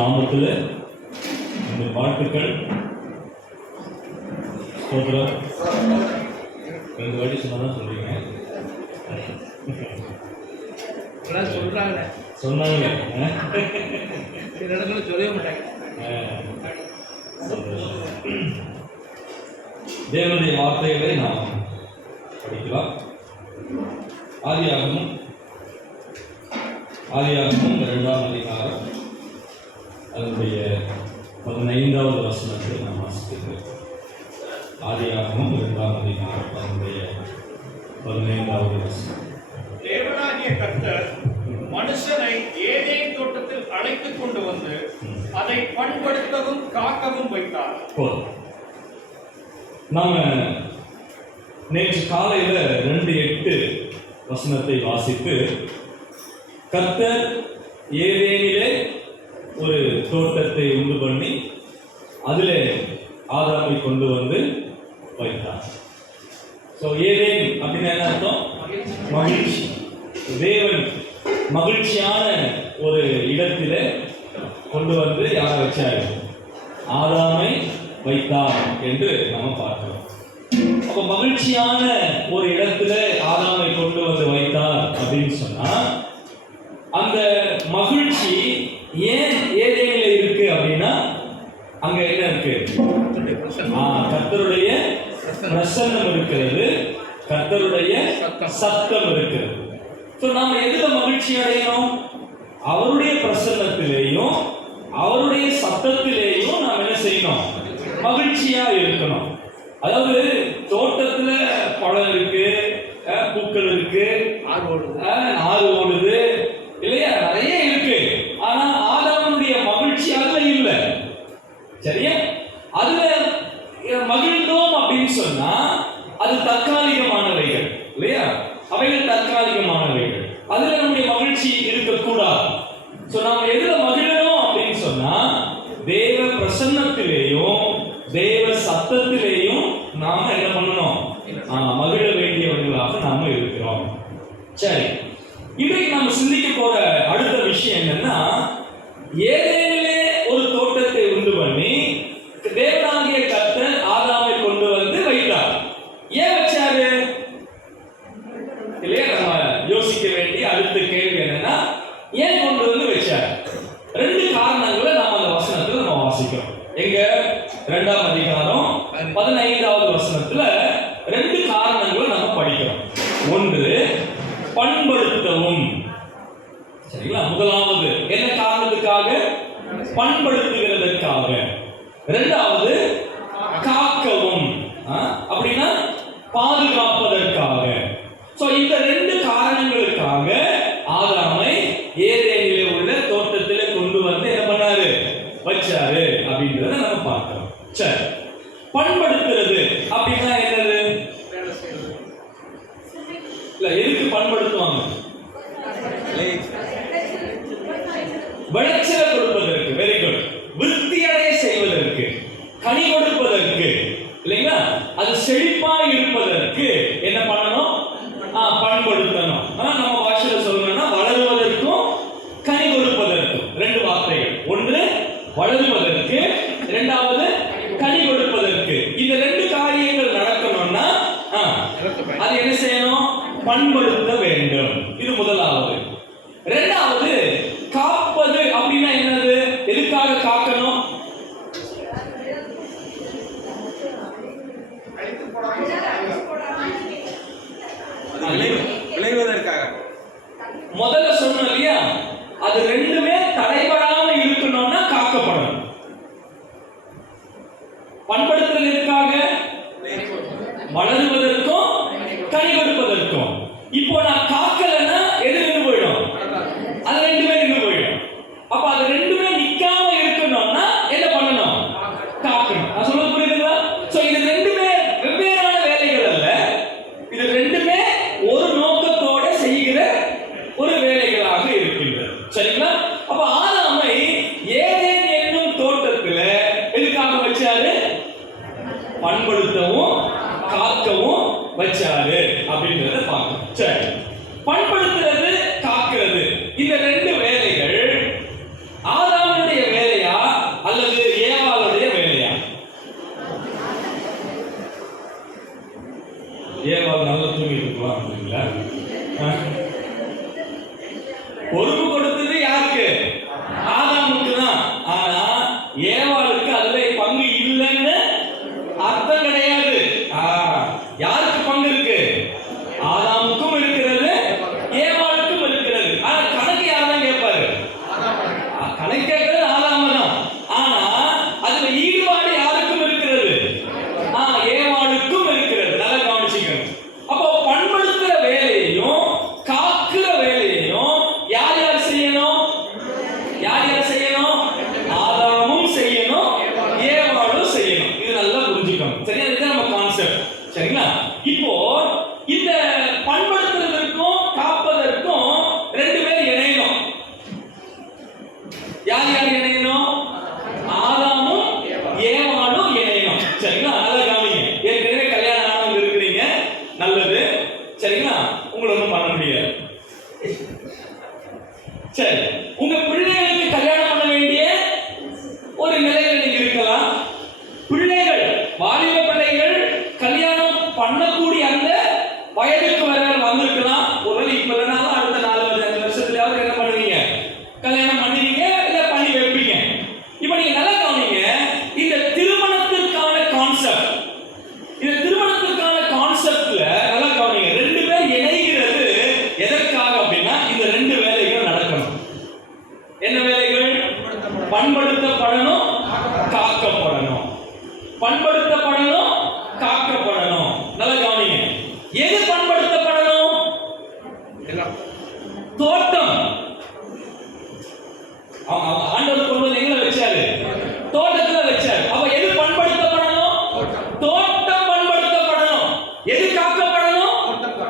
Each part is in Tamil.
நாமத்தில் இந்த வாழ்த்துக்கள் ரெண்டு வாட்டி சொன்னாதான் சொல்றீங்க. சொன்னாங்க சொல்லவே மாட்டாங்க. தேவனுடைய வார்த்தைகளை நாம் படிக்கலாம். ஆதியாகமும் 2ஆம் அதிகாரம் அதனுடைய 15வது வசனத்தை நாம் வாசிக்கிறோம். ஆதியாகமும் 2ஆம் அதிகாரம் அதனுடைய 15வது வசனம். தேவனாகிய கர்த்தர் மனுஷனை ஏதேன் தோட்டத்தில் அழைத்துக் கொண்டு வந்து அதை பண்படுத்தவும் காக்கவும் வைத்தார். நாம நேற்று காலையில 2:8 வசனத்தை வாசித்து, கர்த்தர் ஏதேனிலே ஒரு தோட்டத்தை உண்டு பண்ணி அதிலே ஆதாமை கொண்டு வந்து வைத்தார். ஏதேன் அப்படின்னா என்ன அர்த்தம்? மகிழ்ச்சி. தேவன் மகிழ்ச்சியான ஒரு இடத்தில கொண்டு வந்து யாரை வச்சாரு? ஆதாமை வைத்தார் என்று நாம பார்க்கிறோம். அப்ப மகிழ்ச்சியான ஒரு இடத்துல ஆதாமை கொண்டு வந்து வைத்தார் அப்படின்னு சொன்னா, அந்த மகிழ்ச்சி ஏன் ஏதேனில இருக்கு அப்படின்னா, அங்க என்ன இருக்கு? கர்த்தருடைய பிரசன்னம் இருக்கிறது, கர்த்தருடைய சத்தம் இருக்கிறது. நாம எதுல மகிழ்ச்சி அடையணும்? அவருடைய பிரசன்னத்திலேயும் அவருடைய சத்தத்திலேயும் நாம் என்ன செய்யணும்? மகிழ்ச்சியா இருக்கணும். அதாவது தோட்டத்துல பழம் இருக்கு, பூக்கள் இருக்கு, ஆறு ஓடுது இல்லையா, நிறைய இருக்கு. ஆனா ஆதாமுடைய மகிழ்ச்சி அதுல இல்லை. சரியா? அதுல மகிழ்ந்தோம் அப்படின்னு சொன்னா அது தற்காலிகமானவைகள் இல்லையா? அவைகள் தற்காலிகமானவைகள். அதுல நம்முடைய மகிழ்ச்சி இருக்கக்கூடாது. நாம எதுல மகிழணும் அப்படின்னு சொன்னா, தேவ பிரசன்னத்திலேயும் தேவ சத்தத்திலேயும் நாம என்ன பண்ணணும்? மகிழ வேண்டியவர்களாக நாம இருக்கிறோம். சரி, இன்றைக்கு நாம சிந்திக்க போற அடுத்த விஷயம் என்னன்னா, ஏதேனிலே ஒரு தோட்டத்தை உண்டு பண்ணி தேவனாகிய கர்த்தர் ஆதாமை கொண்டு வந்து வைத்தார். ஏன் வச்சாரு இல்லையா? நம்ம யோசிக்க வேண்டிய அடுத்த கேள்வி என்னன்னா, ஏன் கொண்டு வந்து வச்சார்? 2 காரணங்களை நாம அந்த வசனத்துல நம்ம வாசிக்கிறோம். எங்க 2ஆம் அதிகாரம் 15வது வசனத்துல 2 காரணங்களை நம்ம படிக்கிறோம். ஒன்று, பண்படுத்தவும். சரிங்களா? முதலாவது என்ன காரணத்துக்காக? பண்படுத்துகிறதற்காக. 2வது காக்கவும், அப்படின்னா பாதுகாப்பதற்காக. இந்த 2 காரணங்களுக்காக ஆதாமை ஏதேனிலே உள்ள தோட்டத்திலே கொண்டு வந்து என்ன பண்ணாரு? வச்சாரு அப்படின்றத நம்ம பார்க்கிறோம். சரி, பண்படுத்துறது அப்படின்னா என்னது? இல்ல, எதுக்கு பண்படுத்துவாங்க? விளைச்சலை கொடுப்பதற்கு. Very good. விருத்தியடைய செய்வதற்கு, கனி கொடுப்பதற்கு இல்லைங்களா? அது செழிப்பா இருப்பதற்கு என்ன பண்ணணும்? பண்படுத்தணும். நம்ம பாஷையில சொல்லணும்னா வளருவதற்கும் கனி கொடுப்பதற்கும் 2 வார்த்தைகள். ஒன்று வளருவதற்கு, 2வது கனி கொடுப்பதற்கு. இந்த 2 காரியங்கள் நடக்கணும்னா அது என்ன செய்யணும்? பண்படுத்த வேண்டும். இது முதலாவது. 2வது காப்பது அப்படின்னா என்னது? எதுக்காக காக்கணும்? விளைவதற்காக. முதல்ல சொன்னோம் இல்லையா, அது 2மே தடைபடாம இருக்கணும்னா காக்கப்படணும். பண்படுத்துறது எதுக்காக? வளருவதற்கும் கனி கொடுப்பதற்கும். இப்போ நான் காக்கலன்னா எது நின்று போயிடும்? அது ரெண்டுமே நின்று போயிடும். அப்ப அது ரெண்டுமே நிக்காம இருக்கணும்னா என்ன பண்ணணும்? காக்கணும். நான் சொல்றது புரியுதுங்களா? சோ இது ரெண்டுமே வெவ்வேறான வேலைகள் அல்ல, இது ரெண்டுமே ஒரு நோக்கத்தோட செய்கிற ஒரு வேலைகளாக இருக்கின்றது. சரிங்களா? அப்ப ஆதாமை ஏதேன் என்னும் தோட்டத்துல எதுக்காக வச்சாரு? பண்படுத்தவும் காக்கவும் வச்சாரு அப்படின்றத பார்க்கணும். சரி, பண்படுத்துறது காக்கிறது இந்த ரெண்டு வேலைகள் ஆதாமுடைய வேலையா அல்லது ஏவாளுடைய வேலையா? ஏவாள் நல்லா தூங்கிட்டு இருக்கலாம் அப்படிங்களா? பொறுப்பு கொடுத்தது யாருக்கு? ஆதாமுக்கு தான். ஆனா ஏவாளுக்கு அதுல பங்கு இல்லைன்னு அர்த்தம் கிடையாது. யாருக்கு பங்கு இருக்கு? ஆதாமுக்கும் இருக்கிறது, ஏவாளுக்கும் இருக்கிறது. ஆனா கணக்கு யார் தான் கேட்பாரு? கணக்கு கேட்கறது ஆதாம தான். ஆனா அதுல ஈடுபாடு யாருக்கும் இருக்கிறது? ஏவாளுக்கும் இருக்கிறது. நல்லா கவனிச்சுக்கணும். அப்போ பண்படுத்துற வேலையையும் காக்குற வேலையையும் யார் யார் செய்யணும்? யார் யார் செய்யணும்? ஆதாமும் செய்யணும், ஏவாளும் செய்யணும். இது நல்லா புரிஞ்சுக்கணும். சரியா? இதுதான் நம்ம கான்செப்ட். சரிங்களா? இப்போ இந்த பண்படுத்துறதற்கும் காப்பதற்கும் ரெண்டு பேர் இணையணும். யார் யார் இணையணும்? ஆதாமும் ஏவாளும் இணையணும். சரிங்களா? நல்லா கவனிங்க. ஏற்கனவே கல்யாணம் ஆனவங்க இருக்கிறீங்க, நல்லது. சரிங்களா? உங்களை ஒன்றும் பண்ண முடியாது. சரி, உங்க பிள்ளைகளுக்கு கல்யாணம் பண்ண வேண்டிய ஒரு நிலையில நீங்க இருக்கலாம். பிள்ளைகள், வாலிப பிள்ளைகள் கல்யாணம் பண்ணக்கூடிய அந்த வயதுக்கு வர வந்திருக்கலாம். ஒருவேளை இப்ப இல்லைனாலும் அடுத்த 4-5 வருஷத்துலயாவது என்ன பண்ணுவீங்க? கல்யாணம் பண்ணுவீங்க, இல்ல பண்ணி வைப்பீங்க. இப்ப நீங்க நல்லா கவனிங்க. இந்த திருமணத்திற்கான கான்செப்ட், இந்த திருமணத்திற்கான கான்செப்ட்ல நல்லா கவனிங்க. ரெண்டு பேர் இணைகிறது எதற்காக அப்படின்னா இந்த ரெண்டு வேலைகள் நடக்கணும். என்ன வேலைகள்? பண்படுத்தப்படணும், காக்கப்படணும். பண்படுத்தப்படணும், காக்கப்படணும். நல்லா கவனிங்க. எது பண்படுத்தப்படணும்? தோட்டம். ஆண்டவர் கொண்டு வந்து எங்க வச்சாரு? தோட்டத்துல வச்சாரு. அப்ப எது பண்படுத்தப்படணும்? தோட்டம் பண்படுத்தப்படணும். எது காக்கப்படணும்?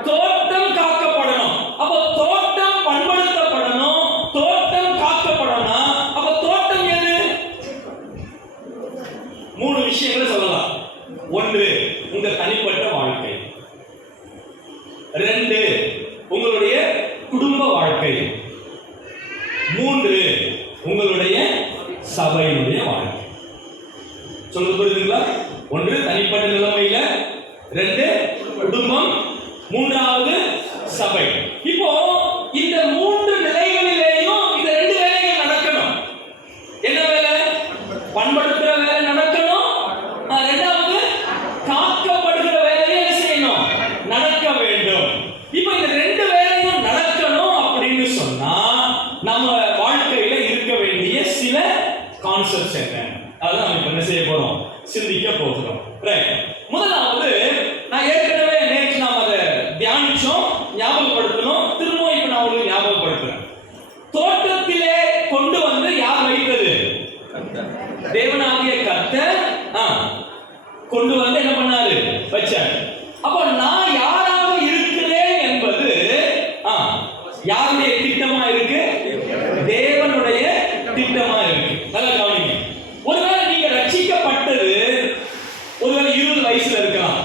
தோட்டம் காக்கப்படணும். அப்ப தோட்டம் பண்படுத்தப்படணும், தோட்டம் காக்கப்படணும். அப்ப தோட்டம் எது? மூணு விஷயங்களை சொல்லலாம். ஒன்று, உங்க தனிப்பட்ட வாழ்க்கை. ரெண்டு, உங்களுடைய குடும்ப வாழ்க்கை. மூன்று, உங்களுடைய சபையினுடைய வாழ்க்கை. சொல்ல புரியுதுங்களா? ஒன்று தனிப்பட்ட நிலைமையில, ரெண்டு குடும்பம், மூன்றாவது சபை. இப்போ இந்த மூன்று நிலைகளிலேயும் இந்த ரெண்டு வேலைகள் நடக்கணும். என்ன வேலை? பண்படுத்துற வேலை நடக்கணும். ரெண்டாவது காக்கப்படுகிற வேலையை என்ன செய்யணும்? நடக்க வேண்டும். இப்போ இந்த ரெண்டு வேலையும் நடக்கணும் அப்படின்னு சொன்னா நம்ம வாழ்க்கையில இருக்க வேண்டிய சில கான்செப்ட்ஸ் என்ன? அதான் நம்ம என்ன செய்ய போறோம்? சிந்திக்க போகிறோம். ரைட். முதலாவது, நான் ஏற்கனவே நேற்று நாம் அதை தியானிச்சோம், ஞாபகப்படுத்தணும். திரும்பவும் இப்ப நான் உங்களுக்கு ஞாபகப்படுத்துறேன். தோட்டத்திலே கொண்டு வந்து யார் வைத்தது? தேவனாகிய கர்த்தர் கொண்டு வந்து என்ன பண்ணாரு? வச்சார். அப்போ நான் யாராக இருக்கிறேன் என்பது யாருடைய திட்டமா இருக்கு? தேவனுடைய திட்டமா இருக்கு. நல்லா கவனிங்க. ஒருவேளை நீங்க ரட்சிக்கப்பட்டது ஒருவேளை 20 வயசுல இருக்கலாம்.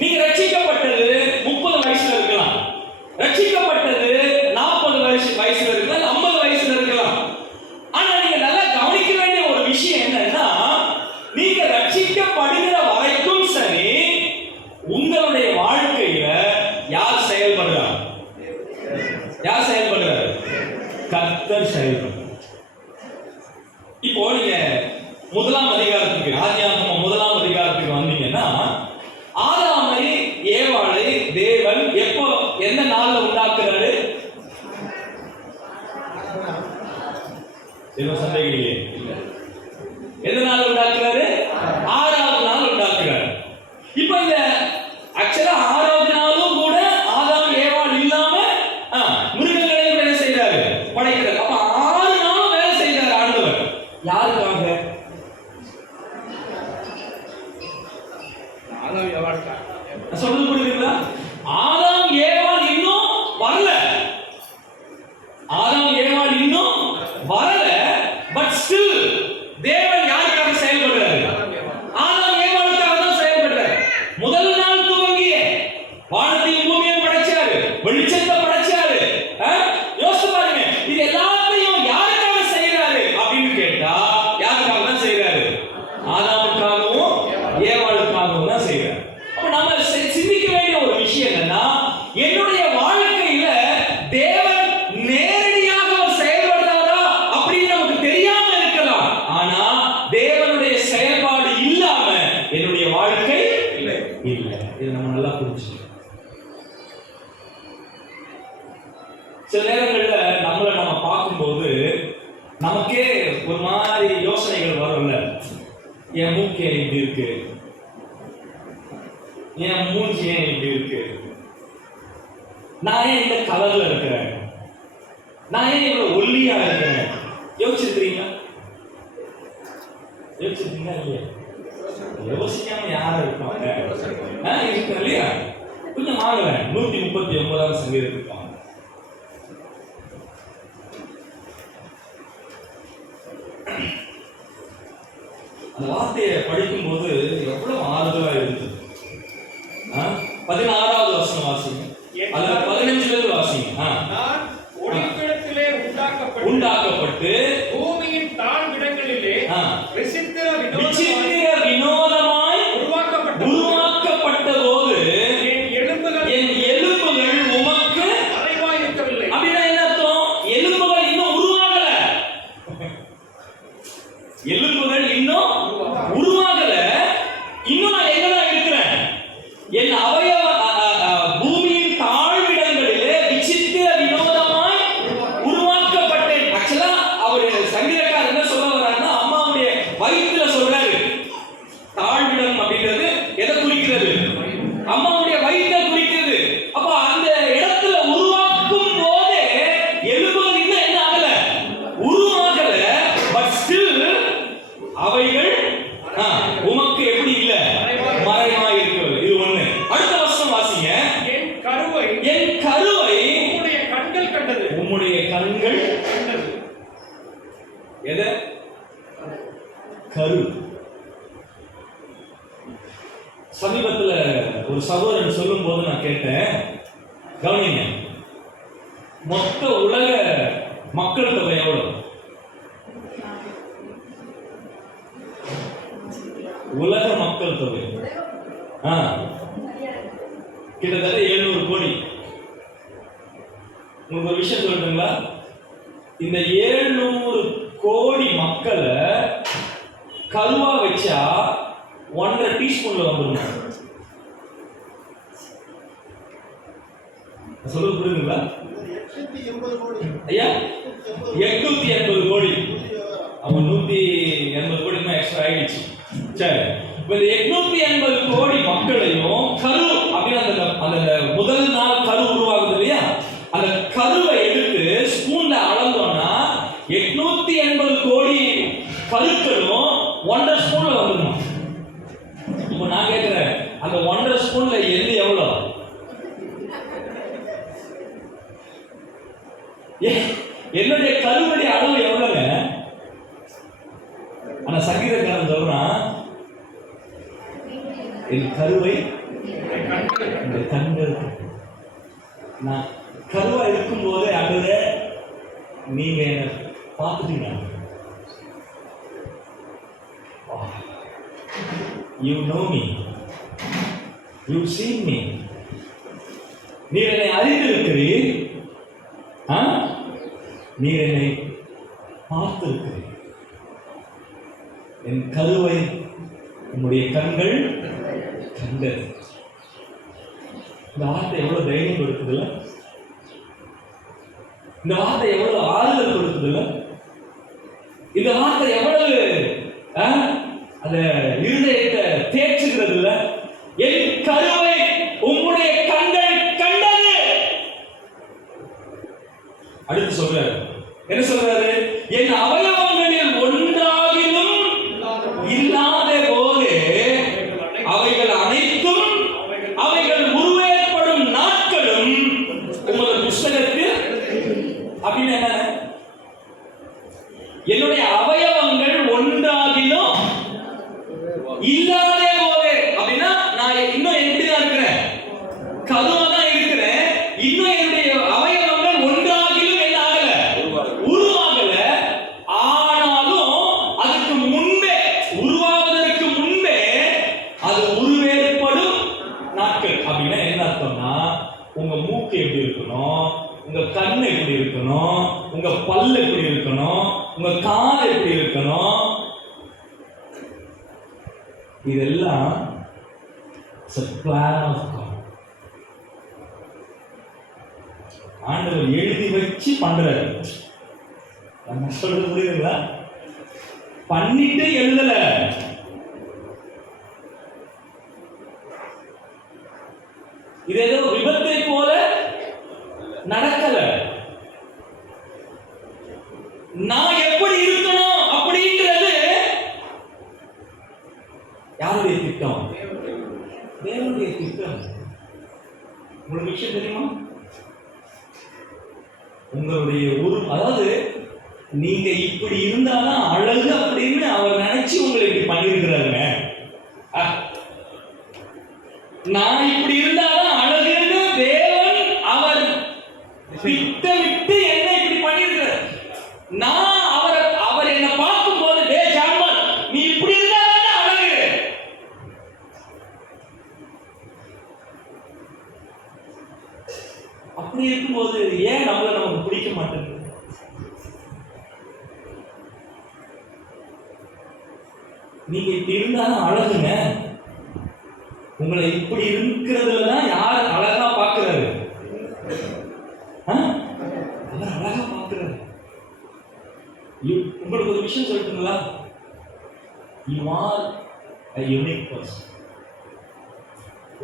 நீங்க ரட்சிக்கப்பட்டது 30 வயசுல இருக்கலாம். ரட்சிக்கப்பட்டது 40 வயசுல இருக்கலாம், 50 வயசுல இருக்கலாம். ஆனா நீங்க நல்லா கவனிக்க வேண்டிய ஒரு விஷயம் என்னன்னா, நீங்க ரட்சிக்கப்படுகிற வரைக்கும் சரி உங்களுடைய வாழ்க்கையில யார் செயல்படுறார்? யார் செயல்படுறார்? கர்த்தர் செயல்படுறார். இப்போ நீங்க முதலாம் அதிகாரத்துக்கு, ஆதியாகமம் முதலாம் அதிகாரத்துக்கு வந்தீங்கன்னா, ஆதாமை ஏவாளை தேவன் எப்போ எந்த நாள்ல உண்டாக்குறாரு? எந்த சந்தேகம் இல்லையே. எந்த நாள் உண்டாக்குறாரு? 6வது யாருக்காக? சொல்றது புரியுதுங்களா? ஆதாம் ஏவாள் இன்னும் வரல. ஆதாம் ஏவாள் இன்னும் வரல. பட் ஸ்டில் தேவன் யாருக்காக செயல்படுறாரு? ஆதாம் ஏவாளுக்காக தான் செயல்படுறாரு. முதல் நாள் துவங்கிய வானத்தையும் பூமியையும் படைச்சாரு, வெளிச்சத்தை படைச்சாரு. யோசிச்சு பாருங்க, இது எல்லாத்தையும் யாருக்காக செய்யறாரு அப்படின்னு கேட்டா யாருக்காக தான் செய்யறாரு? ஆதாமுக்காகவும் ஏவாளுக்காகவும் தான் செய்யறாரு. அப்ப நம்ம சிந்திக்க வேண்டிய ஒரு விஷயம் என்னன்னா, என்னுடைய வாழ்க்கையில தேவன் நேரடியாக செயல்படுறாரா அப்படின்னு நமக்கு தெரியாம இருக்கலாம். ஆனா தேவனுடைய செயல்பாடு இல்லாம என்னுடைய வாழ்க்கை இல்லை. இது நம்ம நல்லா புரிஞ்சுக்கணும். சில நேரங்கள்ல நம்ம பார்க்கும்போது நமக்கே ஒரு மாதிரி யோசனைகள் வரும்ல. என் மூக்கே இப்படி இருக்கு, என் மூஞ்சி ஏன் இப்படி இருக்கு, நான் ஏன் இந்த கலர்ல இருக்கிறேன், நான் ஏன் இவ்வளவு ஒல்லியா இருக்கிறேன். யோசிச்சிருக்கீங்களா? இல்லையா? யோசிக்காம யாரும் இருப்பாங்க? இருக்கு இல்லையா? கொஞ்சம் வாங்குவேன். 139ஆம் சங்கீதத்துக்கு வாங்க. அந்த வார்த்தையை படிக்கும் போது எவ்வளவு ஆறுதலா இருந்தது. 16வது வசனம் வாசிங்க, அல்லது 15வது வாசிங்க. நான் ஒளிப்பிடத்திலே உண்டாக்கப்பட்டு பூமியின் தாழ்விடங்களிலே விசித்திர வினோதமாய் உருவாக்கப்பட்ட போது என் எலும்புகள் உமக்கு மறைவாய் இருக்கவில்லை. அப்படின்னா என்ன அர்த்தம்? எலும்புகள் இன்னும் உருவாகல. எலும்புகள் இன்னும் உருவாகல. இன்னும் நான் எங்கதான் இருக்கிறேன்? என் அவயவ பூமியின் தாழ்விடங்களிலே விசித்திர வினோதமாய் உருவாக்கப்பட்டேன். ஆக்சுவலா அவரு சங்கீதக்காரர் என்ன சொல்ல வர்றாருன்னா, அம்மாவுடைய வயிற்றுல சொல்றாரு. தாழ்விடம் அப்படின்றது எதை குறிக்கிறது? அம்மாவுடைய வயிற்றை குறிக்கிறது. அப்ப அந்த இடத்துல உருவாக்கும் போதே எலும்புகள் இன்னும் என்ன ஆகல? உருவாகல. பட் ஸ்டில் அவைகள் உமக்கு எப்படி இல்ல? மறைவாய் இருக்கிறது. இது ஒண்ணு. அடுத்த வருஷம் வாசிங்க. என் கருவை உம்முடைய கண்கள் கண்டது. உம்முடைய கண்கள் கண்டது. எதை? கரு. சமீபத்துல ஒரு சகோதரன் சொல்லும் போது நான் கேட்டேன், கவனிங்க, மொத்த உலக மக்கள் தொகை எவ்வளவு? உலக மக்கள் தொகை கிட்டத்தட்ட 700 கோடி. உங்களுக்கு ஒரு விஷயம் சொல்றீங்களா? இந்த 700 கோடி மக்களை கருவா வச்சா 1.5 டீஸ்பூன்ல வந்துடும். சொல்றது புரியுதுங்களா? ஐயா 880 கோடி. அவன் 180 கோடி எக்ஸ்ட்ரா ஆயிடுச்சு. சரி, இந்த 880 கோடி மக்களையும் கரு அப்படின்னு அந்த முதல் நாள் கரு உருவாகுது இல்லையா, அந்த கருவை எடுத்து ஸ்பூன்ல அளந்தோம்னா 880 கோடி கருக்களும் 1.5 ஸ்பூன்ல வந்துடும். இப்போ நான் கேட்கிறேன், அந்த 1.5 ஸ்பூன்ல எது எவ்வளவு? என்னுடைய கருவடி அளவு எவ்வளவுங்க? ஆனா சங்கீதக்காரன் சொல்றான், என் கருவை கண்கள். நான் கருவா இருக்கும் போதே அழுத நீங்க என்ன பார்த்துட்டீங்க. You know me. You've seen me. நீர் என்னை அறிந்திருக்கிறீர். நீர் என்னை பார்த்திருக்கிறீர். என் கருவை உம்முடைய கண்கள் கண்டது. இந்த வார்த்தை எவ்வளவு தைரியம் கொடுக்குதுல்ல? இந்த வார்த்தை எவ்வளவு ஆறுதல் கொடுக்குதுல்ல? இந்த வார்த்தை எவ்வளவு அந்த இருதயத்தை தேற்றுகிறது இல்ல? என் கருவை உம்முடைய கண்கள் கண்டது. அடுத்து சொல்றாரு, என்ன சொல்றாரு? என் அவயவங்களில் ஒன்றாகிலும் இல்லாதே போவே. அப்படின்னா நான் இன்னும் எப்படிதான் இருக்கிறேன்? கருவா தான் இருக்கிறேன். இன்னும் என்னுடைய அவயவங்கள் ஒன்றாகிலும் என்ன ஆகல, உருவாகல. ஆனாலும் அதுக்கு முன்பே, உருவாவதற்கு முன்பே அது உருவேற்படும் நாட்கள். அப்படின்னா என்ன அர்த்தம்னா, உங்க மூக்கு எப்படி இருக்கணும், உங்க கண்ணு எப்படி இருக்கணும், உங்க பல்லு எப்படி இருக்கணும், உங்க கால் எப்படி இருக்கணும், இதெல்லாம் பிளான் ஆஃப் காட். ஆண்டவர் எழுதி வச்சு பண்றாரு. நம்ம சொல்றது புரியுதுங்களா? பண்ணிட்டு எழுதல. இது ஏதோ விபத்தை போல நடக்கல. நான் எப்படி இருக்கணும் அப்படின்றது யாருடைய திட்டம்? தேவனுடைய திட்டம். உங்களுக்கு விஷயம் தெரியுமா? உங்களுடைய அதாவது நீங்க இப்படி இருந்தாதான் அழகு அப்படின்னு அவர் நினைச்சு உங்களை இப்படி பண்ணியிருக்கிறாருங்க. நான் இப்படி இருந்தாதான் அழகுன்னு தேவன் அவர் திட்டமிட்டு என்ன இப்படி பண்ணியிருக்கிறார். நான் அவர் என்ன பார்க்கும் போது, டே ஜான்பால், நீ இப்படி இருந்தாதான் அழகு. அப்படி இருக்கும்போது ஏன் நம்மள நமக்கு பிடிக்க மாட்டேங்குது? நீங்க இப்படி இருந்தாலும் அழகுங்க. உங்களை இப்படி இருக்கிறதுல தான் யார் அழகா பார்க்கிறாரு? அவர் அழகா பார்க்கிறாரு. உங்களுக்கு ஒரு விஷயம் சொல்லட்டுங்களா? You are a unique person.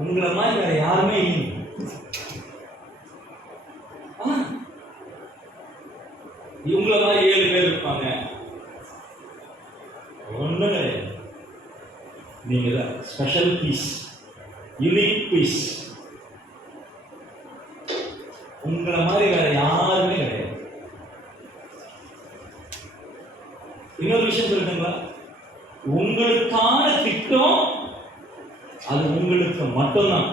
உங்களை மாதிரி வேற யாருமே இல்லை. இவங்கள மாதிரி 7 பேர் இருப்பாங்க, ஒண்ணும் கிடையாது. நீங்க தான் ஸ்பெஷல் பீஸ், யூனிக் பீஸ். உங்களை மாதிரி வேற யாருமே கிடையாது. இன்னொரு விஷயம் சொல்லுங்களா? உங்களுக்கான திட்டம் அது உங்களுக்கு மட்டும்தான்.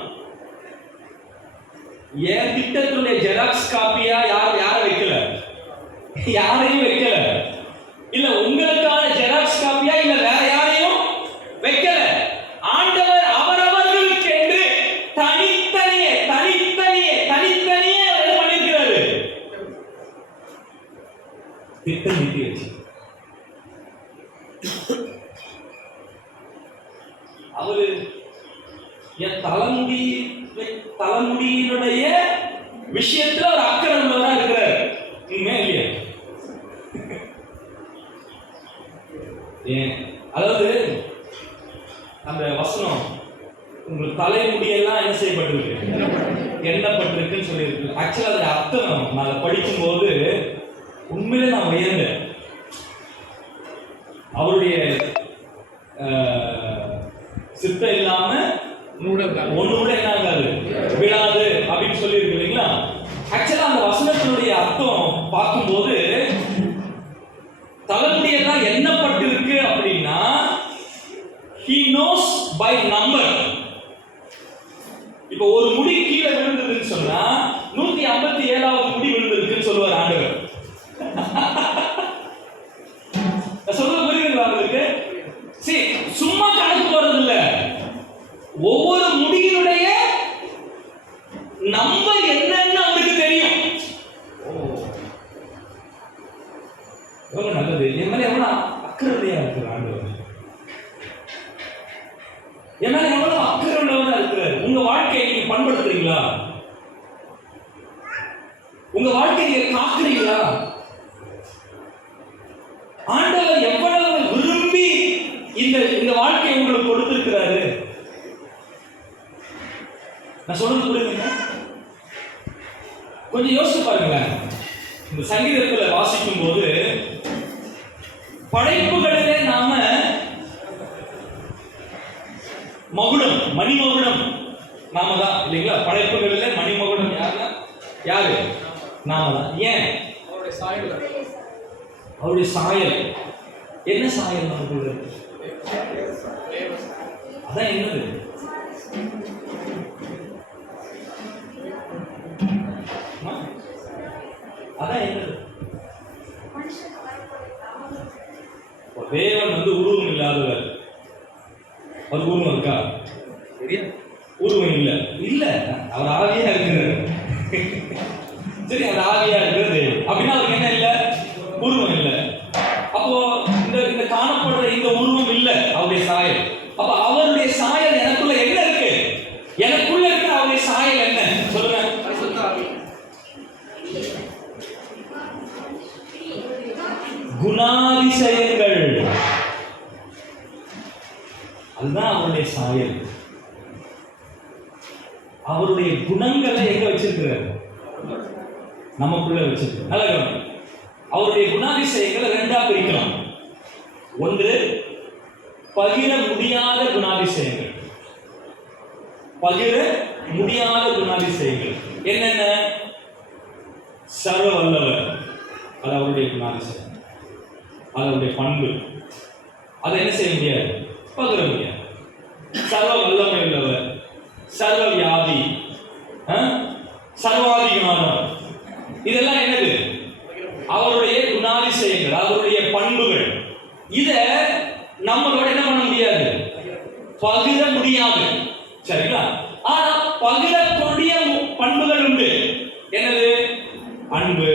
என் திட்டத்துடைய ஜெராக்ஸ் காப்பியா யாரை வைக்கல, யாரையும் வைக்கல. இல்ல உங்களுக்கான ஜெராக்ஸ் காப்பியா இல்ல வேற யாரையும் வைக்கல. ஆண்டவர் அவரவர்களுக்கு என்று தனித்தனியே பண்ணிருக்கிறாரு. திட்டம் நீட்டி வச்சு அவரு என் தலைமுடியினுடைய விஷயத்துல ஒரு அக்கறை உள்ளவரா இருக்கிறார். இல்லையா? அதாவது அந்த வசனம் உங்களுக்கு தலைமுடியெல்லாம் என்ன செய்யப்பட்டிருக்கு, எண்ணப்பட்டிருக்குன்னு சொல்லியிருக்கு. ஆக்சுவலா அதோட அர்த்தம் நான் அதை படிக்கும்போது உண்மையிலே நான் உயர்ந்தேன். அவருடைய சித்தம் இல்லாம ஒண்ணு கூட என்ன ஆகாது, விழாது அப்படின்னு சொல்லி இருக்கு இல்லைங்களா? ஆக்சுவலா அந்த வசனத்தினுடைய அர்த்தம் பார்க்கும்போது தலைமுடியெல்லாம் எண்ணப்பட்டிருக்கு அப்படின்னா he knows by number. இப்போ ஒரு முடி கீழே விழுந்ததுன்னு சொன்னா 157வது முடி விழுந்திருக்குன்னு சொல்லுவார் ஆண்டவர். சொல்றது புரியுதுங்களா உங்களுக்கு? சரி, சும்மா கணக்கு போறது இல்ல. ஒவ்வொரு முடியினுடைய நம்பர் என்னன்னு அவருக்கு தெரியும். எவ்வளவு நல்லது. என் மேல எவ்வளவு அக்கறையா இருக்கிற ஆண்டவர், என் மேல எவ்வளவு அக்கறை உள்ளவரா இருக்கிறார். உங்க வாழ்க்கையை நீங்க பண்படுத்துறீங்களா? உங்க வாழ்க்கையை நீங்க காக்குறீங்களா? ஆண்டவர் எவ்வளவு விரும்பி இந்த வாழ்க்கையை உங்களுக்கு கொடுத்திருக்கிறாரு. நான் சொல்றது புரியுதுங்க? கொஞ்சம் யோசிச்சு பாருங்களேன். இந்த சங்கீதத்துல வாசிக்கும் போது படைப்புகளிலே நாம மகுடம், மணிமகுடம் நாம தான் இல்லைங்களா? படைப்புகளிலே மணிமகுடம் யாரு? நாம தான். ஏன்? அவருடைய சாயல். என்ன சாயல் நமக்கு? அதான் என்னது? அதான் என்னது? தேவன் வந்து உருவம் இல்லாதவர். அது உருவம் இருக்கா? உருவம் இல்ல இல்ல, அவர் ஆவியா இருக்கிறார். சரி, அவர் ஆவியா இருக்கிறது அப்படின்னா அவருக்கு என்ன இல்ல? உருவம் இல்ல. அப்போ இந்த காணப்படுற இந்த உருவம் இல்ல, அவருடைய சாயல். அப்ப அவருடைய சாயல் எனக்குள்ள என்ன இருக்கு? எனக்குள்ள இருக்கிற அவருடைய சாயல் என்ன சொல்லுங்க? குணாதிசயங்கள். அதுதான் அவருடைய சாயல். அவருடைய குணங்களை எங்க வச்சிருக்கிறார்? நமக்குள்ள வச்சிருக்கிறார். நல்ல கவனம். அவருடைய குணாதிசயங்களை ரெண்டா பிரிக்கலாம். ஒன்று பகிர முடியாத குணாதிசயங்கள். பகிர முடியாத குணாதிசயங்கள் என்னென்ன? சர்வ வல்லவர், அது அவருடைய குணாதிசயம், அது அவருடைய பண்பு. அதை என்ன செய்ய முடியாது? பகிர முடியாது. சர்வ வல்லமை உள்ளவர், சர்வ வியாதி, சர்வாதிகாரம், இதெல்லாம் என்னது? அவருடைய குணாதிசயங்கள், அவருடைய பண்புகள். இத நம்மளோட என்ன பண்ண முடியாது? பகிர முடியாது. சரிங்களா? ஆனா பகிரக்கூடிய பண்புகள் உண்டு. என்னது? அன்பு,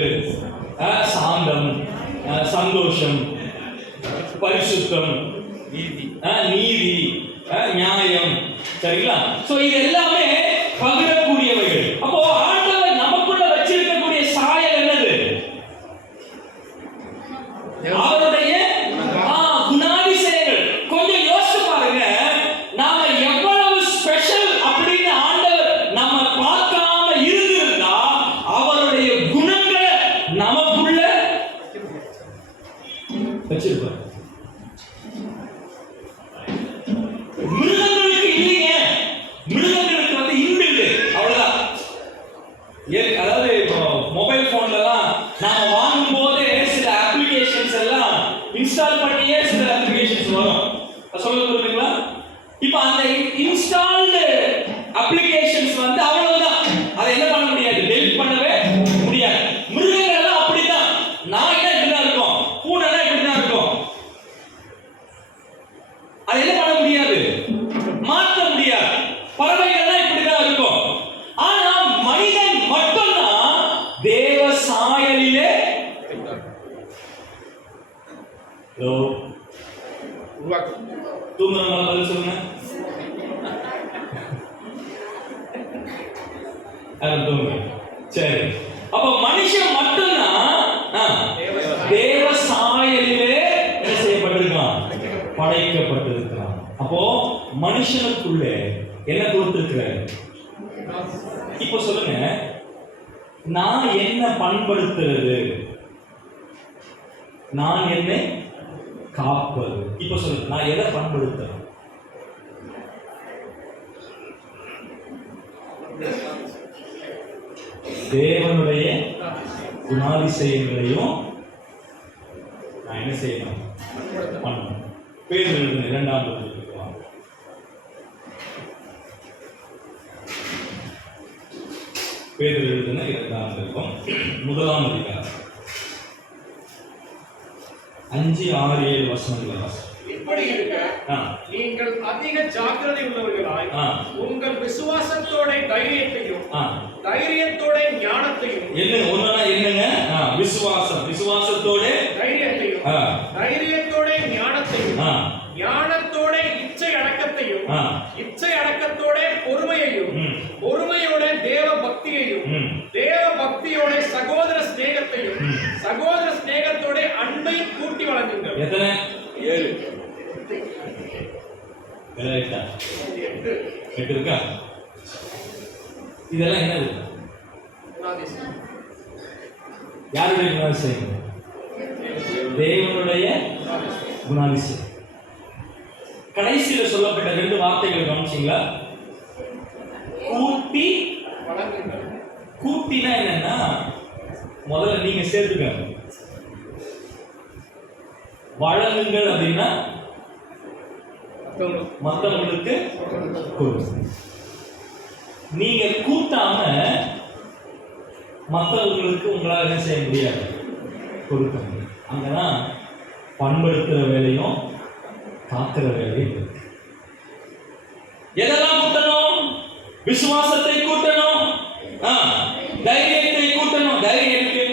சாந்தம், சந்தோஷம், பரிசுத்தம், நீதி, நியாயம். சரிங்களா? சோ இது எல்லாமே பகிரக்கூடியவைகள். அப்போ ஆண்டவர் நமக்குள்ள வச்சிருக்கக்கூடிய சாயல் என்னது? அவருடைய குணாதிசயங்கள். கொஞ்சம் யோசிச்சு பாருங்க, நாம எவ்வளவு ஸ்பெஷல் அப்படின்னு ஆண்டவர் நம்ம பார்க்காம இருந்திருந்தா அவருடைய குணங்களை நமக்குள்ள வச்சிருப்பார். மிருகங்களுக்கு இல்லைங்க. மிருகங்களுக்கு வந்து இன்பில்ட், அவ்வளவுதான். அதாவது மொபைல் போன்லலாம் நாம வாங்கும் போது சில அப்ளிகேஷன்ஸ் எல்லாம் இன்ஸ்டால் பண்ணியே சில அப்ளிகேஷன்ஸ் வரும். சொல்ல புரியுதுங்களா? இப்போ அந்த இன்ஸ்டால்டு அப்ளிகேஷன்ஸ் வந்து அவ்வளவுதான். அதை என்ன பண்ண முடியாது? டெலிட் பண்ணவே முடியாது. மிருகங்கள் எல்லாம் அப்படிதான். நாய்னா இப்படிதான் இருக்கும், பூனைனா இப்படிதான் இருக்கும். அதை என்ன பண்ண முடியாது? மாற்ற முடியாது. பறவைகள்லாம் இப்படிதான் இருக்கும். ஆனா மனிதன் மட்டும்தான் தேவ சாயலிலே தூங்குறவங்க பதில் சொல்லுங்க. தூங்க. சரி, அப்ப மனுஷன் மட்டும்தான் தேவ சாயலிலே என்ன செய்யப்பட்டிருக்கான்? படைக்கப்பட்டிருக்கிறான். அப்போ மனுஷனுக்குள்ளே என்ன கொடுத்திருக்கிறார்? இப்ப சொல்லுங்க, நான் என்ன பண்படுத்துறது? நான் என்னை காப்பது. இப்ப சொல்லுங்க, நான் எதை பண்படுத்துறேன்? தேவனுடைய குணாதிசயங்களையும் நான் என்ன செய்யணும்? பண்ணணும். பேதுரு எழுதின 2ஆம் அதிகாரத்துக்கு வாங்க. பேதுரு எழுதின 2ஆம் அதிகாரம் 1ஆம் அதிகாரம் 5, 6, 7 வசனங்களை வாசிங்க. இப்படி இருக்க நீங்கள் அதிக ஜாக்கிரதை உள்ளவர்களாய் உங்கள் விசுவாசத்தோட தைரியத்தையும் தைரியத்தோட ஞானத்தையும் என்னங்க விசுவாசத்தோட தைரியத்தையும் தைரியத்தோட ஞானத்தையும் ஞானத்தோட இச்சை அடக்கத்தையும் இச்சை அடக்கத்தோட பொறுமையையும் பொறுமையோட தேவ பக்தியையும் தேவ பக்தியோட சகோதர சிநேகத்தையும் சகோதர சிநேகத்தோட அன்பை கூட்டி வழங்குங்கள். எத்தனை? 7. இருக்கா? இதெல்லாம் என்னது? யாருடைய குணாதிசயம்? தேவனுடைய குணாதிசயம். கடைசியில சொல்லப்பட்ட 2 வார்த்தைகள் கவனிச்சீங்களா? கூட்டி. கூட்டினா என்னன்னா, முதல்ல நீங்க சேர்த்துக்க. வழங்குங்கள் அப்படின்னா மற்றவங்களுக்கு கொடு. நீங்க கூட்டாம மற்றவர்களுக்கு உங்களால் என்ன செய்ய முடியாது, கொடுக்க முடியும். அங்கதான் பண்படுத்துற வேலையும் காக்கிற வேலையும் இருக்கு. எதெல்லாம் கூட்டணும்? விசுவாசத்தை கூட்டணும், தைரியத்தை கூட்டணும். தைரியம் இருக்கு.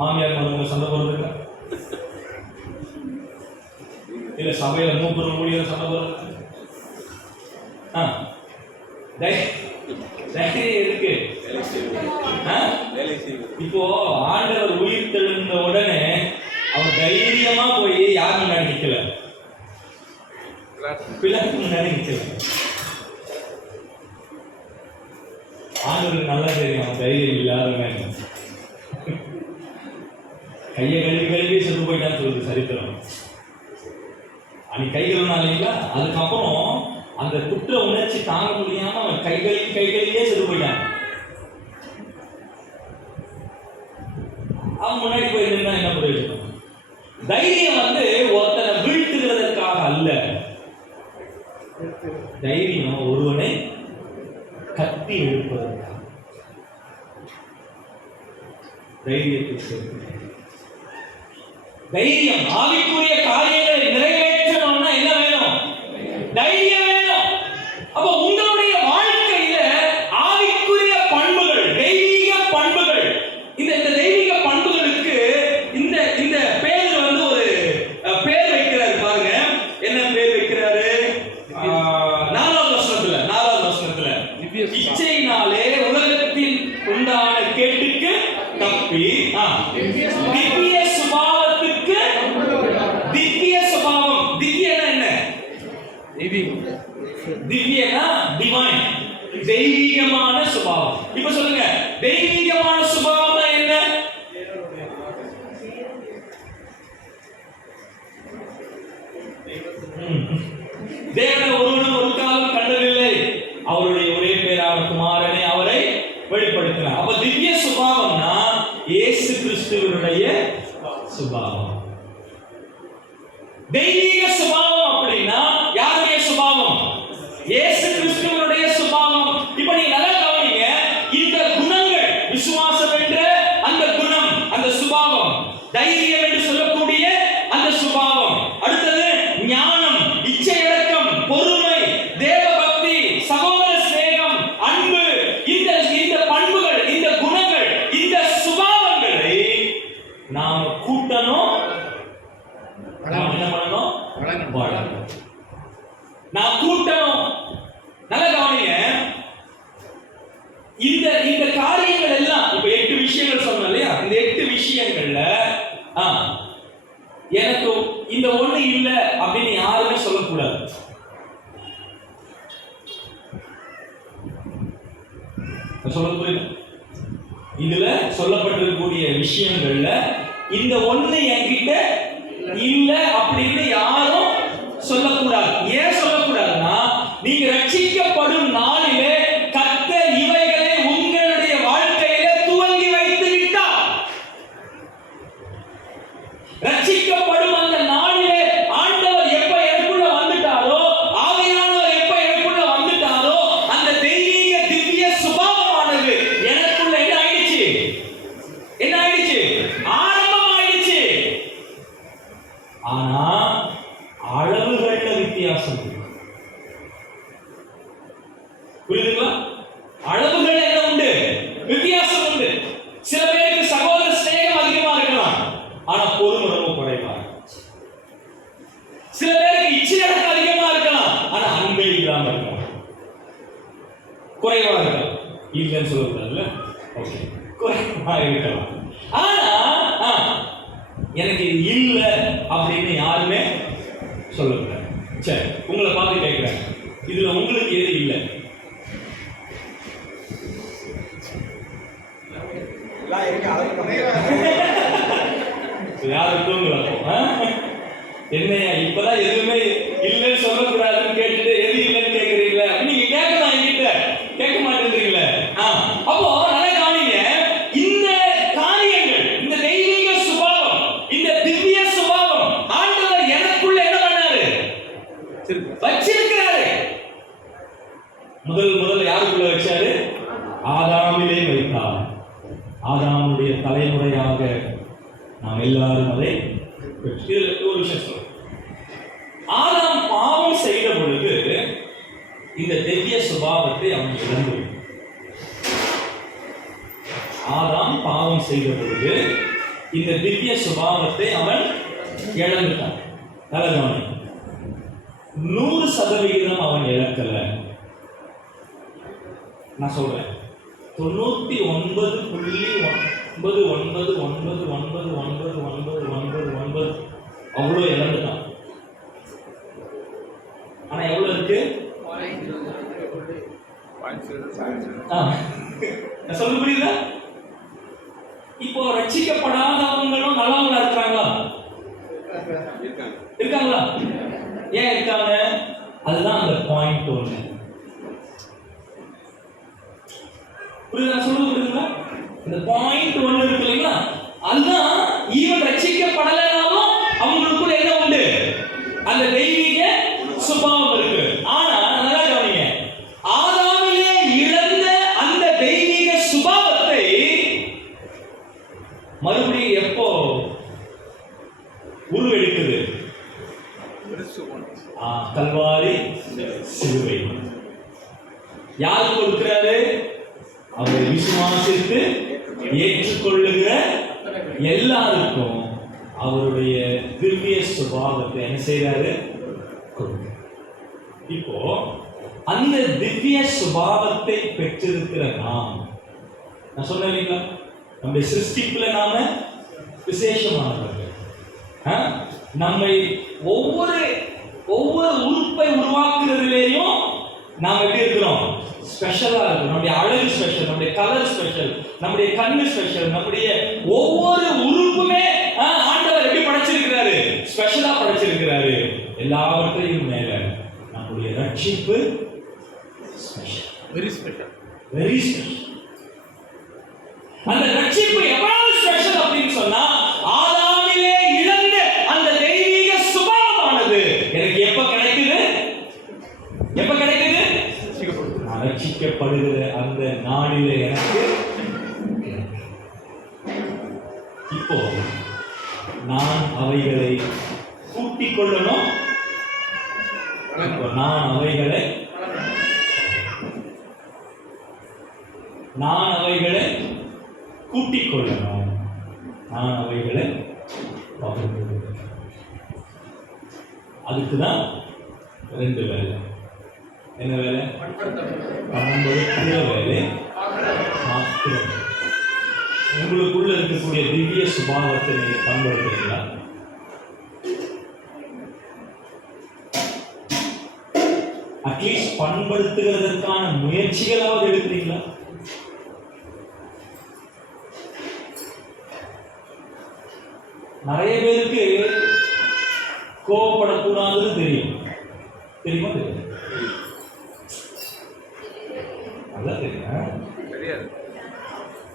மாமியார் மருமக சண்டை போடுறதுல இல்ல, சபையில மூப்பர் ஊழியர் சண்டை போடுறது, தைரியம் இருக்கு. இப்போ ஆண்டவர் உயிர் தெழுந்த உடனே அவர் தைரியமா போய் யார் முன்னாடி நிக்கல, பிள்ளைக்கு முன்னாடி நிக்கல. ஆண்டவருக்கு நல்லா தெரியும் அவன் தைரியம் இல்லாதவன். கையை கழுவி செத்து போயிட்டான்னு சொல்லுது சரித்திரம். அன்னைக்கு கை கழுவினாங்களா, அதுக்கப்புறம் அந்த குற்ற உணர்ச்சி தாங்க முடியாம அவன் கைகளிலே செத்து போயிட்டான். அவன் முன்னாடி போயிருந்தா என்ன பிரயோஜனம்? தைரியம் ஒருத்தனை வீழ்த்துகிறதற்காக அல்ல, தைரியம் ஒருவனை கட்டி எழுப்பதற்காக. தைரியத்தை சேர்த்து தைரியம் ஆவிக்குரிய காரியங்களை நிறைவேற்றணும்னா என்ன வேணும்? தைரியம் வேணும். அப்போ உங்களுடைய வாழ்க்கையில ஆவிக்குரிய பண்புகள், தெய்வீக பண்புகள், இந்த தெய்வீக பண்புகளுக்கு இந்த இந்த பேர் ஒரு பேர் வைக்கிறாரு பாருங்க. என்ன பேர் வைக்கிறாரு? 4வது வசனத்துல இச்சையினாலே உலகத்தில் உண்டான கேட்டுக்கு தப்பி திவ்ய சுபாவத்துக்கு, திவ்ய சுபாவம், திவ்யனா என்ன? திவ்யனா டிவைன், தெய்வீகமான சுபாவம். இப்ப சொல்லுங்க, தெய்வீகமான சுபாவம்னா என்ன? தேவனை ஒருவனும் ஒரு காலம் கண்டதில்லை, அவருடைய ஒரே பேரான குமாரனை அவரை வெளிப்படுத்தினார். அப்ப திவ்ய சுபாவம்னா இயேசு கிறிஸ்துவினுடைய சுபாவம். தெய்வீக சுபாவம் அப்படின்னா யாருடைய சுபாவம்? இயேசு கிறிஸ்துவினுடைய சுபாவம். இப்ப நீங்க நல்லா கவனிங்க, இந்த குணங்கள், விசுவாசம் என்ற அந்த குணம், அந்த சுபாவம், தைரியம் என்று சொல்லக்கூடிய அந்த சுபாவம், அடுத்தது ஞானம், இச்சையடக்கம், பொறுமை, தேவபக்தி, சகோதர சிநேகம், அன்பு, இந்த பண்புகள், இந்த குணங்கள், இந்த சுபாவங்களை நாம் கூட்டணும். நாம் என்ன பண்ணணும்? வளரணும். நாம் கூட்டணும். நல்ல கவனிங்க, இந்த காரியங்கள் எல்லாம் இப்ப 8 விஷயங்கள் சொன்னோம் இல்லையா? இந்த 8 விஷயங்கள்ல எனக்கு இந்த ஒண்ணு இல்ல அப்படின்னு யாருமே சொல்லக்கூடாது. சொல்ல இதுல சொல்லப்பட்டிருக்கக்கூடிய விஷயங்கள்ல இந்த ஒண்ணு என்கிட்ட இல்ல அப்படின்னு யாரும் சொல்லக்கூடாது. ஏன் சொல்லக்கூடாதுன்னா, நீங்க ரட்சிக்கப்படும் நாளிலே கர்த்தர் இவைகளை உங்களுடைய வாழ்க்கையில துவங்கி வைத்து விட்டார். ரட்சிக்கப்படும் அந்த நாளிலே ஆண்டவர் எப்ப எனக்குள்ள வந்துட்டாரோ, ஆவியானவர் எப்ப எனக்குள்ள வந்துட்டாரோ, அந்த தெய்வீக திவ்ய சுபாவமானது எனக்குள்ள என்ன ஆயிடுச்சு? ஆரம்பமாயிடுச்சு. ஆனா அளவுகள்ல வித்தியாசம் இருக்கு. புரியுதுங்களா? அளவுகள் என்ன உண்டு? வித்தியாசம் உண்டு. சில பேருக்கு சகோதர சிநேகம் அதிகமா இருக்கலாம், ஆனா பொறுமை ரொம்ப குறைவா இருக்கும். சில பேருக்கு இச்சையடக்கம் அதிகமா இருக்கலாம், ஆனா அன்பே இல்லாம இருக்கலாம். குறைவா இருக்கலாம், இல்லைன்னு சொல்லக்கூடாதுல்ல. ஓகே, குறைவா இருக்கலாம். ஆனா எனக்கு இல்ல அப்படின்னு யாருமே சொல்லக்கூடாது. சரி, உங்களை பார்த்து கேட்கிறேன், இதுல உங்களுக்கு எது இல்லை? யாருக்கும் என்னையா இப்பதான் எதுவுமே இல்லைன்னு சொல்லக்கூடாதுன்னு கேட்டுட்டு எது இல்லைன்னு கேட்கறீங்களா? நீங்க கேட்கலாம், என்கிட்ட கேட்க மாட்டேங்கிறீங்களே. அப்போ நல்லா கவனிங்க, இந்த காரியங்கள், இந்த தெய்வீக சுபாவம், இந்த திவ்ய சுபாவம் ஆண்டவர் எனக்குள்ள என்ன பண்ணாரு? வச்சிருக்கிறாரு. முதல் யாருக்குள்ள வச்சாரு? ஆதாமிலே வைத்தார். ஆதாமுடைய தலைமுறையாக நாம் எல்லாரும் அதை ஒரு விஷயம் சொல்றோம். ஆதாம் பாவம் செய்த பொழுது இந்த திவ்ய சுபாவத்தை அவன் இழந்து. ஆதாம் பாவம் செய்த பொழுது இந்த திவ்ய சுபாவத்தை அவன் இழந்துட்டான். நல்ல 100% அவன் இழக்கல. நான் சொல்றேன் 99.99999999 அவ்வளோ இழந்துட்டான். ஆனா எவ்வளவு இருக்கு? நான் சொல்ல புரியுதா? இப்போ ரட்சிக்கப்படாதவங்களும் நல்லவங்களா இருக்கிறாங்களா? இருக்காங்களா? ஏன் இருக்காங்க? அதுதான் அந்த பாயிண்ட் ஒன்று. புரியுதா? சொல்லுங்க புரியுதுங்களா? இந்த பாயிண்ட் ஒன்று இருக்கு இல்லைங்களா? அதுதான் ஈவன் ரட்சிக்கப்படலைனாலும் அவங்களுக்குள்ள என்ன உண்டு? அந்த தெய்வீக சுபாவம் இருக்கு. ஆனா நல்லா கவனிங்க, ஆதாமிலே இழந்த அந்த தெய்வீக சுபாவத்தை மறுபடியும் எப்போ உருவெடுக்குது? கல்வாரி சிலுவை. யார் கொடுக்கிறாரு? அவரை விசுவாசித்து ஏற்றுக்கொள்ளுகிற எல்லாருக்கும் அவருடைய திவ்ய சுபாவத்தை என்ன செய்யறாரு? இப்போ அந்த திவ்ய சுபாவத்தை பெற்றிருக்கிற நாம், நான் சொன்னேன் இல்லைங்களா, நம்முடைய சிருஷ்டிப்புல நாம விசேஷமானவர்கள். நம்மை ஒவ்வொரு உறுப்பை உருவாக்குறதுலேயும் நாம் எப்படி இருக்கிறோம்? ஸ்பெஷலா இருக்கும். நம்முடைய அழகு ஸ்பெஷல், நம்முடைய கலர் ஸ்பெஷல், நம்முடைய கண்ணு ஸ்பெஷல், நம்முடைய ஒவ்வொரு உறுப்புமே ஆண்டவர் எப்படி படைச்சிருக்கிறாரு? ஸ்பெஷலா படைச்சிருக்கிறாரு. எல்லாவற்றையும் மேல நம்முடைய ரட்சிப்பு special, very special, very special. அந்த ரட்சிப்பு எவ்வளவு ஸ்பெஷல் அப்படின்னு சொன்னா, ஆதாமிலே இழந்த அந்த தெய்வீக சுபாவமானது எனக்கு எப்ப கிடைக்குது? எப்ப கிடைக்குது? ரட்சிக்கப்படுகிற அந்த நாளிலே எனக்கு. இப்போ நான் அவைகளை கூட்டிக் கொள்ளணும். நான் அவைகளை கூட்டிக் கொள்ளணும். நான் அவைகளை அதுக்குதான் 2 வேலை. என்ன வேலை? பண்படுத்துகிற வேலை மாத்திரம். உங்களுக்குள்ள இருக்கக்கூடிய திவ்ய சுபாவத்தை நீங்க பண்படுத்துறீங்களா? அட்லீஸ்ட் பண்படுத்துகிறதற்கான முயற்சிகளாவது எடுக்கிறீங்களா? நிறைய பேருக்கு கோபப்படக்கூடாதுன்னு தெரியும். தெரியுமா? தெரியும். அதான் தெரியும்.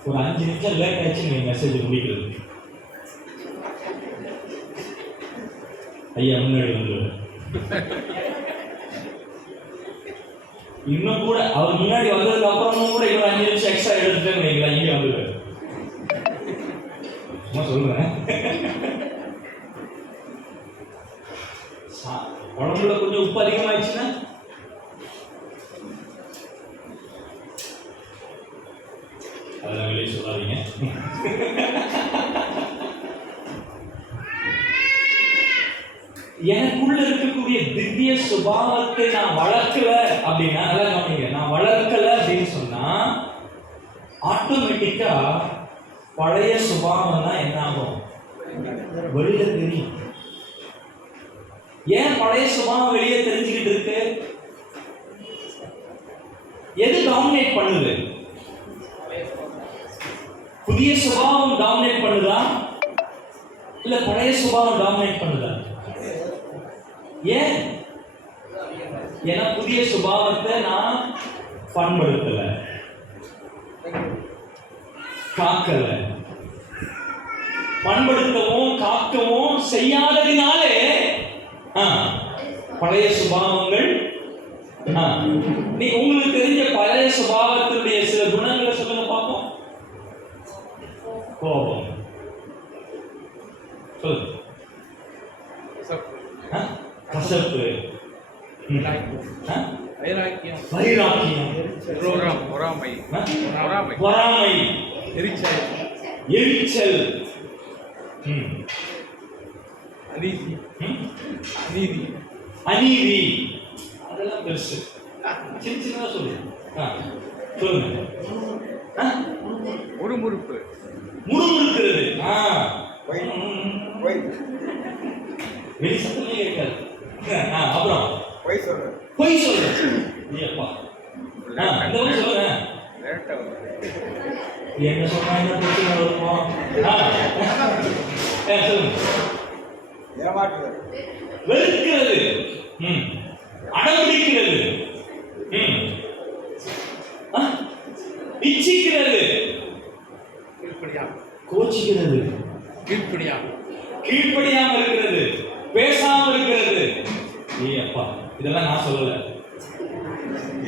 ஒரு 5 நிமிஷம் லேட் ஆச்சு நீங்க மெசேஜ் முடிக்கிறது. ஐயா முன்னாடி வந்து இன்னும் கூட அவர் முன்னாடி வந்ததுக்கு அப்புறமும் கூட இன்னும் 5 நிமிஷம் எக்ஸ்ட்ரா எடுத்துட்டேன்னு வைங்களா, இங்கே வந்துடுவார். சும்மா சொல்றேன். உடம்புல கொஞ்சம் உப்பு அதிகமாயிடுச்சுன்னா அதெல்லாம் வெளியே சொல்லாதீங்க. எனக்குள்ள இருக்கக்கூடிய திவ்ய சுபாவத்தை நான் வளர்க்கல அப்படின்னா, நல்லா கவனிங்க, நான் வளர்க்கல அப்படின்னு சொன்னா ஆட்டோமேட்டிக்கா பழைய சுபாவம் தான் என்ன ஆகும்? வெளியில தெரியும். ஏன் பழைய சுபாவம் வெளியே தெரிஞ்சுக்கிட்டு இருக்கு? எது டாமினேட் பண்ணுது? புதிய சுபாவம் டாமினேட் பண்ணுதா இல்ல பழைய சுபாவம் டாமினேட் பண்ணுதா? ஏன்? ஏன்னா புதிய சுபாவத்தை நான் பண்படுத்தல, காக்கல. பண்படுத்தவும் காக்கவும் செய்யாததினாலே பழைய சுபாவங்கள். நீ உங்களுக்கு தெரிஞ்ச பழைய சுபாவத்தினுடைய சில குணங்களை சொல்லுங்க பார்ப்போம். கோபம் சொல்லுங்க. கசப்பு, வைராக்கியம், பொறாமை, எரிச்சல், அநீதி, அதெல்லாம் பெருசு. சின்ன சின்னதா சொல்லுங்க. சொல்லுங்க. முறுமுறுக்கிறது. வெளி சத்தமே கேட்காது. அப்புறம் பொய் சொல்றது. அப்பா அந்த மாதிரி சொல்லுங்க. என்ன சொன்னா என்ன பிரச்சனை வருமோ? சொல்லுங்க. வெறுக்கிறது, அடம்பிடிக்கிறது, இச்சிக்கிறது, கோச்சிக்கிறது, கீழ்ப்படியாம இருக்கிறது, பேசாம இருக்கிறது. அப்பா இதெல்லாம் நான் சொல்லல,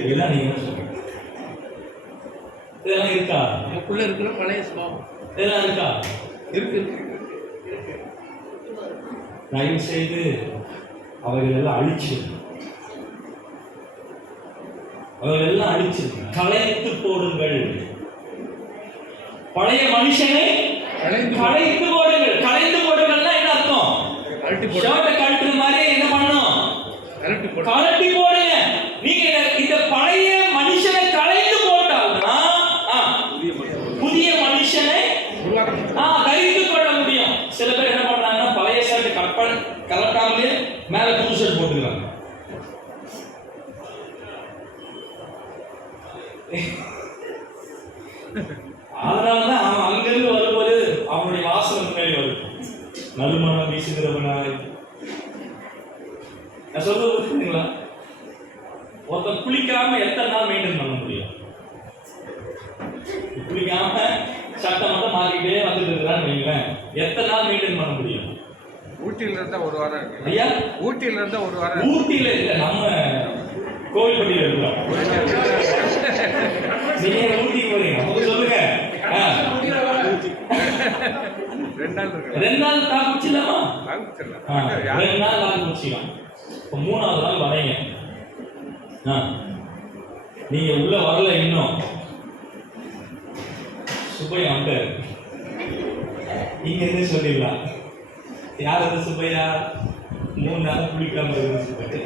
இதெல்லாம் நீங்க சொல்லுங்க. இதெல்லாம் இருக்கா? நமக்குள்ள இருக்கிற பழைய சுபாவம் இதெல்லாம் இருக்கா? இருக்கு. தயவு செய்து அவர்கள் எல்லாம் அழிச்சிருக்கு, களைத்து போடுங்கள். பழைய மனுஷனை களைத்து போடுங்கள். களைத்து போடுங்கள்னா என்ன அர்த்தம்? ஷர்ட்டை கழட்டுற மாதிரி என்ன பண்ணணும்? கழட்டி போடுங்க. நீங்க இந்த பழைய மனுஷனை களைத்து போட்டால்தான் புதிய மனுஷனை தரித்து கொள்ள முடியும். சில பேர் என்ன பண்றாங்கன்னா பழைய ஷர்ட் கலட்டாமலே மேல புது ஷர்ட் போட்டுக்கிறாங்க. அதனாலதான் அவன் அங்கிருந்து வரும்போது அவனுடைய வாசனை முன்னாடி வரும். நறுமணம் வீசுகிறவனாய். நான் சொல்றது புரியுதுங்களா? ஒருத்தன் குளிக்காம எத்தனை நாள் மெயின்டைன் பண்ண முடியும்? குளிக்காம சட்டை மட்டும் மாறிக்கிட்டே வந்துட்டு இருக்கிறான்னு வைங்களேன், எத்தனை நாள் மெயின்டைன் பண்ண முடியும்? ஊட்டியில இருந்தா ஒரு வாரம் இருக்கு. ஐயா ஊட்டியில இருந்தா ஒரு வாரம். ஊட்டியில இல்ல, நம்ம கோவில்பட்டியில இருக்கிறோம். நீங்க ஊட்டிக்கு போறீங்க, நமக்கு சொல்லுங்க. 2 நாள் இருக்கு. 2 நாள் தாக்கு வச்சிடலாமா? 2 நாள் தாக்கு வச்சிடலாம். இப்போ 3ஆவது நாள் வரீங்க, நீங்க உள்ள வரல இன்னும். சுப்பையா வந்து இங்க இருந்து சொல்லிடலாம். யார் அது சுப்பையா? 3 நாள் குளிக்காம இருக்கு.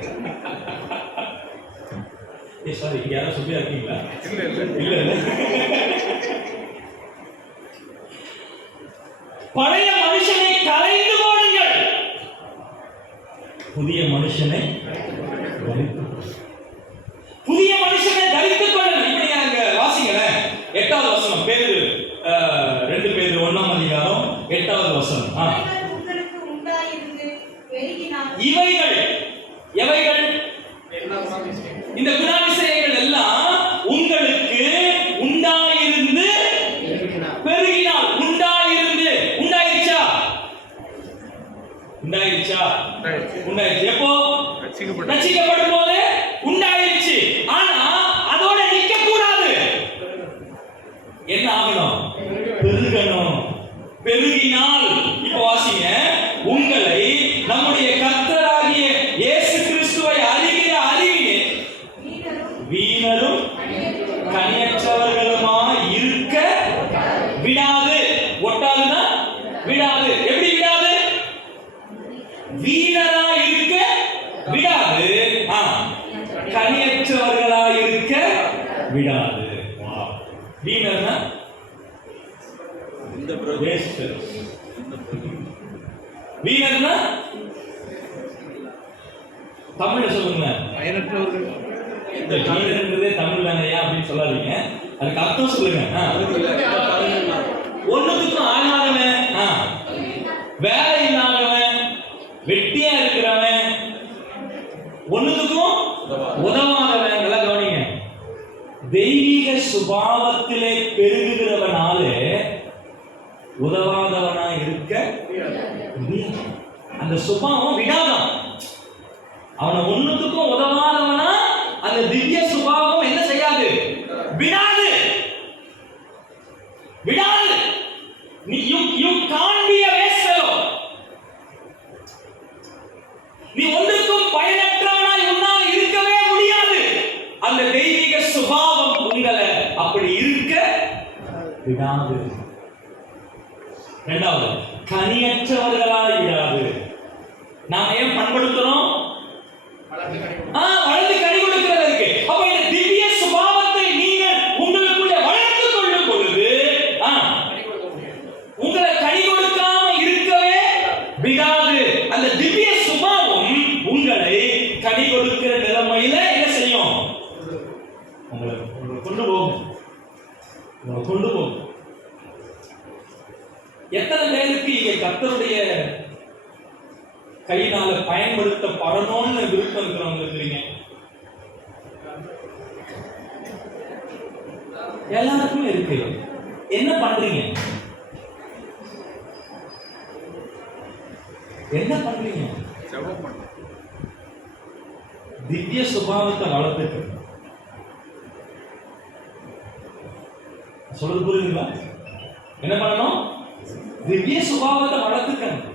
சாரி, இங்க யாரும் சுப்பையா இருக்கீங்களா? இல்ல இல்ல. பழைய மனுஷனை களைந்து போடுங்கள், புதிய மனுஷனை தரித்துக் கொள்ளுங்கள். இப்படி அங்க வாசிங்களேன். 8வது வசனம், பேதுரு 2 பேதுரு 1ஆம் அதிகாரம் 8வது வசனம். இவைகள் எவைகள்? இந்த குணாதிசயங்கள் எல்லாம் உங்களுக்கு உண்டாயிருந்து பெருகினால். உண்டாயிருச்சா? எப்போ? ரட்சிக்கப்படும் போது உண்டாயிருச்சு. ஆனா அதோட நிக்க கூடாது. என்ன ஆகணும்? பெருகணும். பெருகினால் இப்ப வாசிங்க, உங்களை நம்முடைய கர்த்தராகிய இயேசு கிறிஸ்துவை அறிகிற அறிவிலே வீணரும் கனியற்றவர்களுமாய் இருக்க விடாது. ஒட்டாதுன்னா விடாது. எப்படி விடாது? வீணரா இருக்க விடாது, கனியற்றவர்களா இருக்க விடாது. வீணர்னா வீணர்னா தமிழ்ல சொல்லுங்க. பயனற்றவர்கள். இந்த வீணர்ன்றதே தமிழ் தானையா அப்படின்னு சொல்லாதீங்க, அதுக்கு அர்த்தம் சொல்லுங்க. ஒண்ணுத்துக்கும் ஆகாதவன், வேலை இல்லாதவன், வெட்டியா இருக்கிறவன், ஒண்ணுத்துக்கும் உதவாதவன். எல்லாம் கவனிங்க. தெய்வீக சுபாவத்திலே பெருகுகிறவனாலே உதவாதவனா இருக்க முடியாது. அந்த சுபாவம் விடாதான். அவனை ஒண்ணுத்துக்கும் உதவாதவனா அந்த திவ்ய சுபாவம் என்ன செய்யாது? விடாது. விடாது. you can't be a waste fellow. நீ ஒன்றுக்கும் பயனற்றவனாய் உன்னால் இருக்கவே முடியாது. அந்த தெய்வீக சுபாவம் உங்களை அப்படி இருக்க விடாது. இரண்டாவது, கனியற்றவர்களாய் விடாது. நாம் ஏன் பண்படுத்துறோம்? வளர்ந்து கனி கொடுக்கிறதற்கு. அப்ப இந்த திவ்ய சுபாவத்தை நீங்கள் உங்களுக்குள்ள வளர்த்துக் கொள்ளும் பொழுது உங்களை கனி கொடுக்காம இருக்கவே விடாது. அந்த திவ்ய சுபாவம் உங்களை கனி கொடுக்கிற நிலைமையில என்ன செய்யும்? உங்களை கொண்டு போகும். உங்களை கொண்டு போகும். எத்தனை பேருக்கு இங்க கர்த்தருடைய கையினால பயன்படுத்தப்படணும்னு விருப்பம் இருக்கிறவங்க இருக்கிறீங்க? எல்லாருக்குமே இருக்கு. என்ன பண்றீங்க? என்ன பண்றீங்க? திவ்ய சுபாவத்தை வளர்த்துக்கு. சொல்றது புரியுதுங்களா? என்ன பண்ணணும்? திவ்ய சுபாவத்தை வளர்த்துக்கணும்.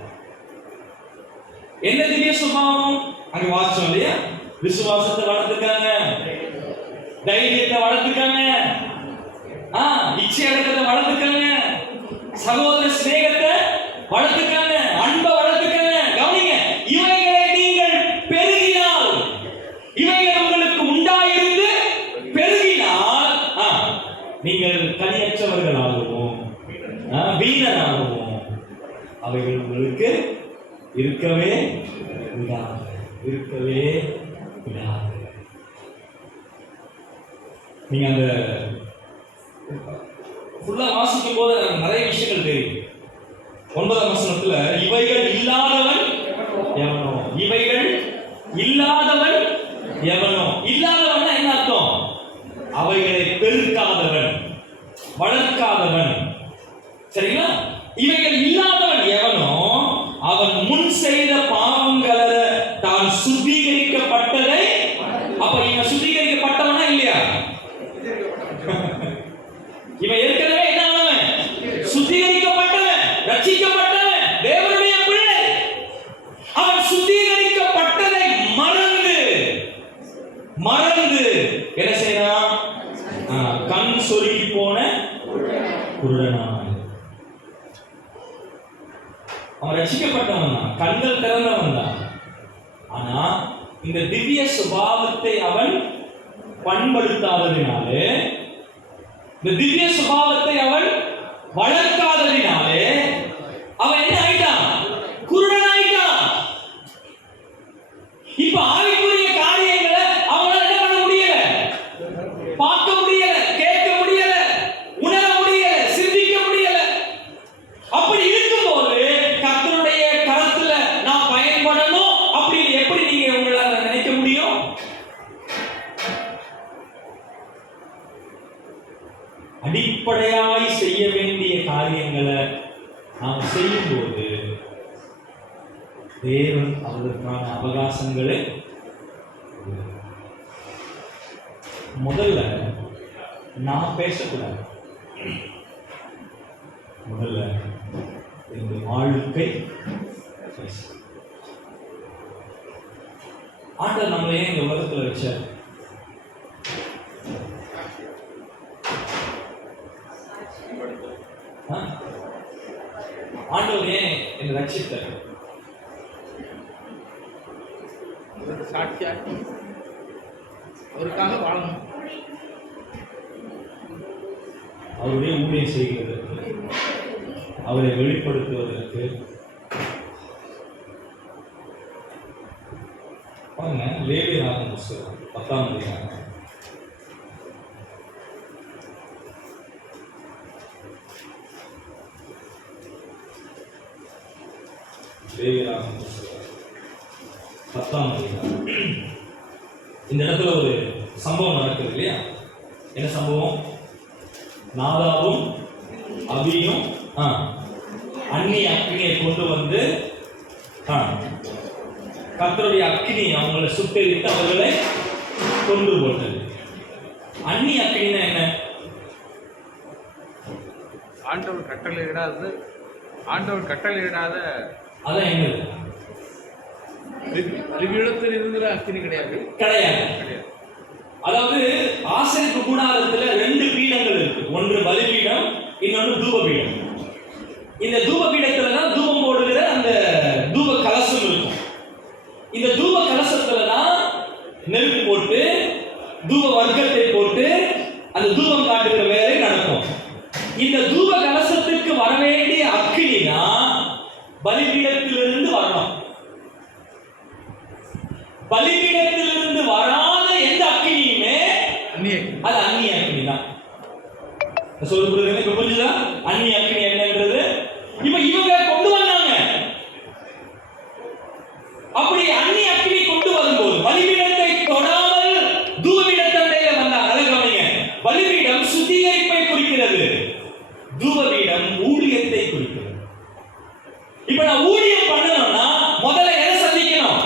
என்ன திவ்ய சுபாவம்? அங்க வாசிச்சோம் இல்லையா? விசுவாசத்தை வளர்த்துக்காங்க, தைரியத்தை வளர்த்துக்காங்க, இச்சை அடக்கத்தை வளர்த்துக்காங்க, சகோதர சிநேகத்தை வளர்த்துக்காங்க, அன்பை வளர்த்துக்காங்க. கவனிங்க, இவைகளை நீங்கள் பெருகினால், இவைகள் உங்களுக்கு உண்டாயிருந்து பெருகினால் நீங்கள் கனியற்றவர்களாகவும் வீணராகவும் அவைகள் உங்களுக்கு இருக்கவே விடாது. இருக்கவே விடாது. நீங்க அந்த ஃபுல்லா வாசிக்கும் போது நிறைய விஷயங்கள் தெரியும். 9ஆம் வசனத்துல இவைகள் இல்லாதவன் எவனோ, இவைகள் இல்லாதவன் எவனோ. இல்லாதவன் என்ன அர்த்தம்? அவைகளை பெருக்காதவன், வளர்க்காதவன். சரிங்களா? இவைகள் இல்லாதவன் எவனோ அவன் முன் செய்த பாவங்களை தான் சுத்திகரிக்கப்பட்டதை. அப்ப இவன் சுத்திகரிக்கப்பட்டவனா இல்லையா? இவன் ஏற்கனவே என்ன ஆனவன்? சுத்திகரிக்கப்பட்டவன், ரட்சிக்கப்பட்டவன், தேவனுடைய பிள்ளை. அவன் சுத்திகரிக்கப்பட்டதை மறந்து என்ன செய்யறான்? கண் சொருகி போன குருடனான். அவன் ரட்சிக்கப்பட்டவன் தான், கண்கள் திறந்தவன் தான். ஆனா இந்த திவ்ய சுபாவத்தை அவன் பண்படுத்தாததினாலே, இந்த திவ்ய சுபாவத்தை அவன் வளர்க்காததினாலே அவன் என்ன ஆயிட்டான்? குருடன் ஆயிட்டான். இப்ப ஆவிக்குரிய காரியங்களை அவனால என்ன பண்ண முடியல? பார்க்க முடியல, கேட்க முடியல, உணர முடியல, சிந்திக்க முடியல. அப்படி இருக்கும்போது கர்த்தருடைய கரத்துல நான் பயன்படணும் அப்படின்னு எப்படி நீங்க உங்களால நினைக்க முடியும்? அடிப்படையாய் செய்ய வேண்டிய காரியங்களை நாம் செய்யும்போது தேவன் அதற்கான அவகாசங்களை முதல்ல நான் பேசக்கூடாது. முதல்ல இந்த வாழ்க்கை பேச. ஆண்டவர் நம்மளை ஏன் இந்த உலகத்துல வச்சார்? ஆண்டவர் ஏன் என்னை ரட்சித்தார்? சாட்சியாக்கி அவருக்காக வாழணும். அவருடைய ஊழியம் செய்கிறதற்கு, அவரை வெளிப்படுத்துவதற்கு. பாருங்க, லேவியராகமம் புத்தகம் 10ஆம் அதிகாரம். லேவியராகமம் புத்தகம் 10ஆம் அதிகாரம். இந்த இடத்துல ஒரு சம்பவம் நடக்குது இல்லையா? என்ன சம்பவம்? நாதாபும் அபியும் அந்நிய அக்னியை கொண்டு வந்து கர்த்தருடைய அக்கினி அவங்களை சுட்டெரித்து அவர்களை கொண்டு போட்டது. அந்நிய அக்கினினா என்ன? ஆண்டவர் கட்டளையிடாத அதான் என்னது? அறிவிடத்தில் இருக்கிற அக்கினி கிடையாது. அதாவது ஆசரிப்பு கூடாரத்துல 2 பீடங்கள் இருக்கு. ஒன்று பலிபீடம், இன்னொன்று தூபபீடம். இந்த தூபபீடத்துல தான் தூபம் போடுகிற அந்த தூப கலசம் இருக்கும். இந்த தூப கலசத்துல தான் நெருப்பு போட்டு தூப வர்க்கத்தை போட்டு அந்த தூபம் காட்டுகிற வேலை நடக்கும். இந்த தூப கலசத்துக்கு வர வேண்டிய அக்கினினா பலிபீடத்திலிருந்து வரணும். பலிபீடத்திலிருந்து வராத எந்த அக்கினியுமே அது அந்நிய அக்கினி தான். சொல்லுறது இப்ப புரிஞ்சுதா? அந்நிய அக்கினி என்னன்றது இப்ப இவங்க கொண்டு வந்தாங்க. அப்படி அந்நிய அக்கினி கொண்டு வரும்போது பலிபீடத்தை தொடாமல் தூபபீடத்தண்டையில வந்தாங்க. அதை கவனிங்க. பலிபீடம் சுத்திகரிப்பை குறிக்கிறது, தூபபீடம் ஊழியத்தை குறிக்கிறது. இப்ப நான் ஊழியம் பண்ணணும்னா முதல்ல எதை சந்திக்கணும்?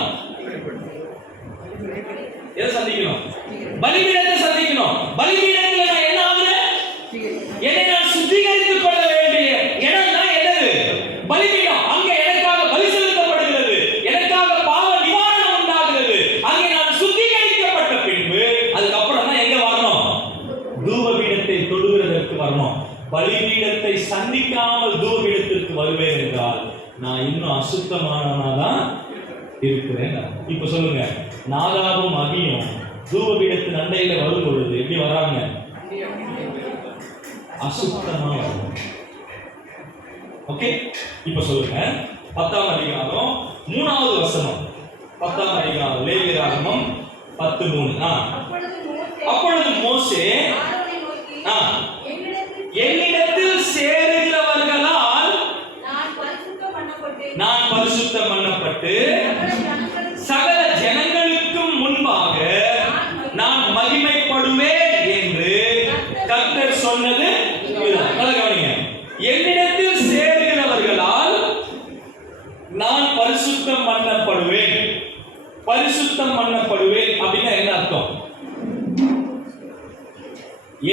பலிபீடத்தை சந்திக்கணும். பலிபீடத்துல நான் என்ன ஆகுறேன்? என்னை நான் சுத்திகரித்துக் கொள்ள வேண்டிய இடம் தான் என்னது? பலிபீடம். அங்க எனக்காக பலி செலுத்தப்படுகிறது, எனக்காக பாவ நிவாரணம் உண்டாகிறது. அங்கே நான் சுத்திகரிக்கப்பட்ட பின்பு அதுக்கப்புறம் தான் எங்க வரணும்? தூபபீடத்தை தொடுகிறதற்கு வரணும். பலிபீடத்தை சந்திக்காமல் தூபபீடத்திற்கு வருவேன் என்றால் நான் இன்னும் அசுத்தமானவனாதான் இருக்கிறேன். இப்ப சொல்லுங்க, நாதாபும் அபியும் தூபபீடத்தின் அண்டையில வரும் பொழுது எப்படி வராங்க? அசுத்தமா வரும். ஓகே, இப்ப சொல்லுங்க 10ஆம் அதிகாரம் 3வது வசனம். 10ஆம் அதிகாரம் லேவியராகமம் 10:3. அப்பொழுது மோசே என்னிடத்தில் சேருகிறவர்களால் நான் பரிசுத்தம் பண்ணப்பட்டு சகல ஜனங்களுக்கும் முன்பாக நான் மகிமைப்படுவேன் என்று கர்த்தர் சொன்னது இதுதான். கவனிங்க. என்னிடத்தில் சேருகிறவர்களால் நான் பரிசுத்தம் பண்ணப்படுவேன். பரிசுத்தம் பண்ணப்படுவேன் அப்படின்னா என்ன அர்த்தம்?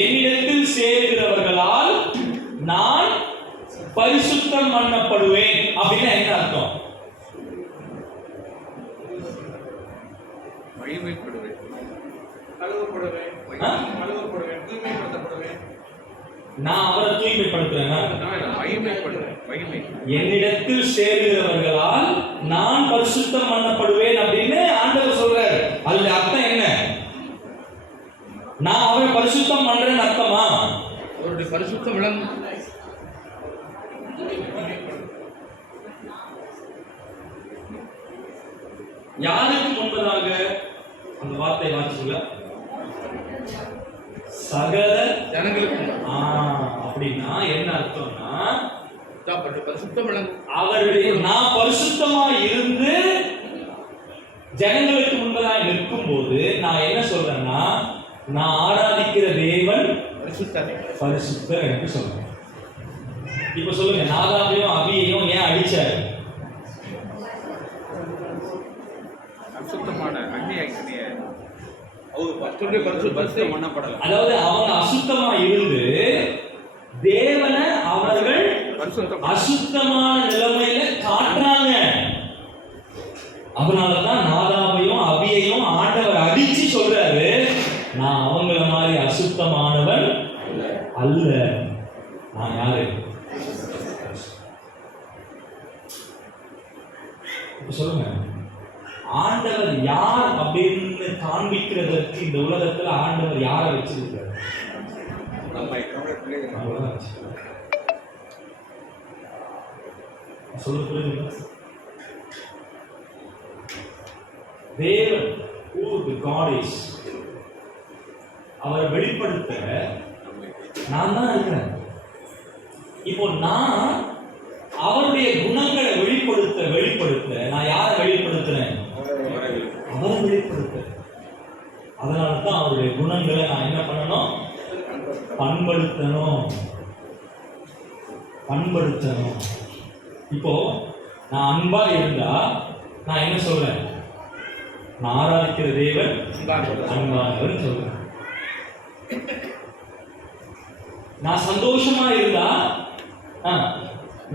என்னிடத்தில் சேருகிறவர்களால் நான் பரிசுத்தம் பண்ணப்படுவேன் அப்படின்னா என்ன அர்த்தம்? மகிமைப்படுவேன், கழுவப்படுவேன், தூய்மைப்படுத்தப்படுவேன். நான் அவரை தூய்மைப்படுத்துறேன். என்னிடத்தில் சேருகிறவர்களால் நான் பரிசுத்தம் பண்ணப்படுவேன் அப்படின்னு ஆண்டவர் சொல்றாரு. அதோட அர்த்தம் என்ன? நான் அவரை பரிசுத்தம் பண்றேன்னு அர்த்தமா? அவருடைய பரிசுத்தம் விளங்கும். யாருக்கு முன்பதாக அந்த வார்த்தை வாசிச்சுல சகல ஜனங்களுக்கு. அப்படின்னா என்ன அர்த்தம்னா பரிசுத்தம் விளங்கும். அவருடைய நான் பரிசுத்தமா இருந்து ஜனங்களுக்கு முன்பதாக நிற்கும் போது நான் என்ன சொல்றேன்னா, நான் ஆராதிக்கிற தேவன் பரிசுத்தர் என்று சொல்றேன். இப்ப சொல்லுங்க, நாதாபையும் அபியையும் ஏன் அடிச்சாரு? அதாவது அவங்க அசுத்தமா இருந்து தேவனை அவர்கள் அசுத்தமான நிலைமையில காட்டுறாங்க. அதனாலதான் நாதாபையும் அபியையும் ஆண்டவர் அடிச்சு சொல்றாரு, நான் அவங்கள மாதிரி அசுத்தமானவன் அல்ல, நான் யாரு? சொல்லுங்க, ஆண்டவர் யார் அப்படின்னு காண்பிக்கிறதற்கு இந்த உலகத்துல ஆண்டவர் யாரை வச்சிருக்காரு? தேவன் who the God is, அவரை வெளிப்படுத்த நான் தான் இருக்கிறேன். இப்போ நான் அவருடைய குணங்களை வெளிப்படுத்த நான் யாரை வெளிப்படுத்துறேன்? அவரை வெளிப்படுத்த. அதனால தான் அவருடைய குணங்களை நான் என்ன பண்ணணும்? பண்படுத்தணும். இப்போ நான் அன்பா இருந்தா நான் என்ன சொல்றேன்? நான் ஆராதிக்கிற தேவன் அன்பானவர். அன்பானவர் சொல்றேன். நான் சந்தோஷமா இருந்தா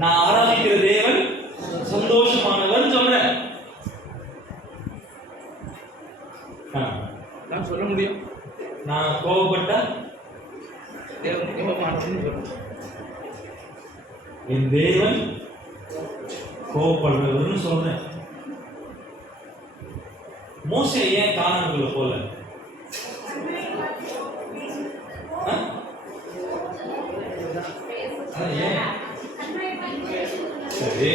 நான் ஆராதிக்கிற தேவன் சந்தோஷமானவர் சொல்றேன். நான் சொல்ல முடியும். நான் கோபப்பட்டா தேவன் கோபமானவர்னு சொல்றேன். என் தேவன் கோபப்படுறவர்னு சொல்றேன். மோசே ஏன் கானானுக்குள்ள போல? ஏன்? சரி,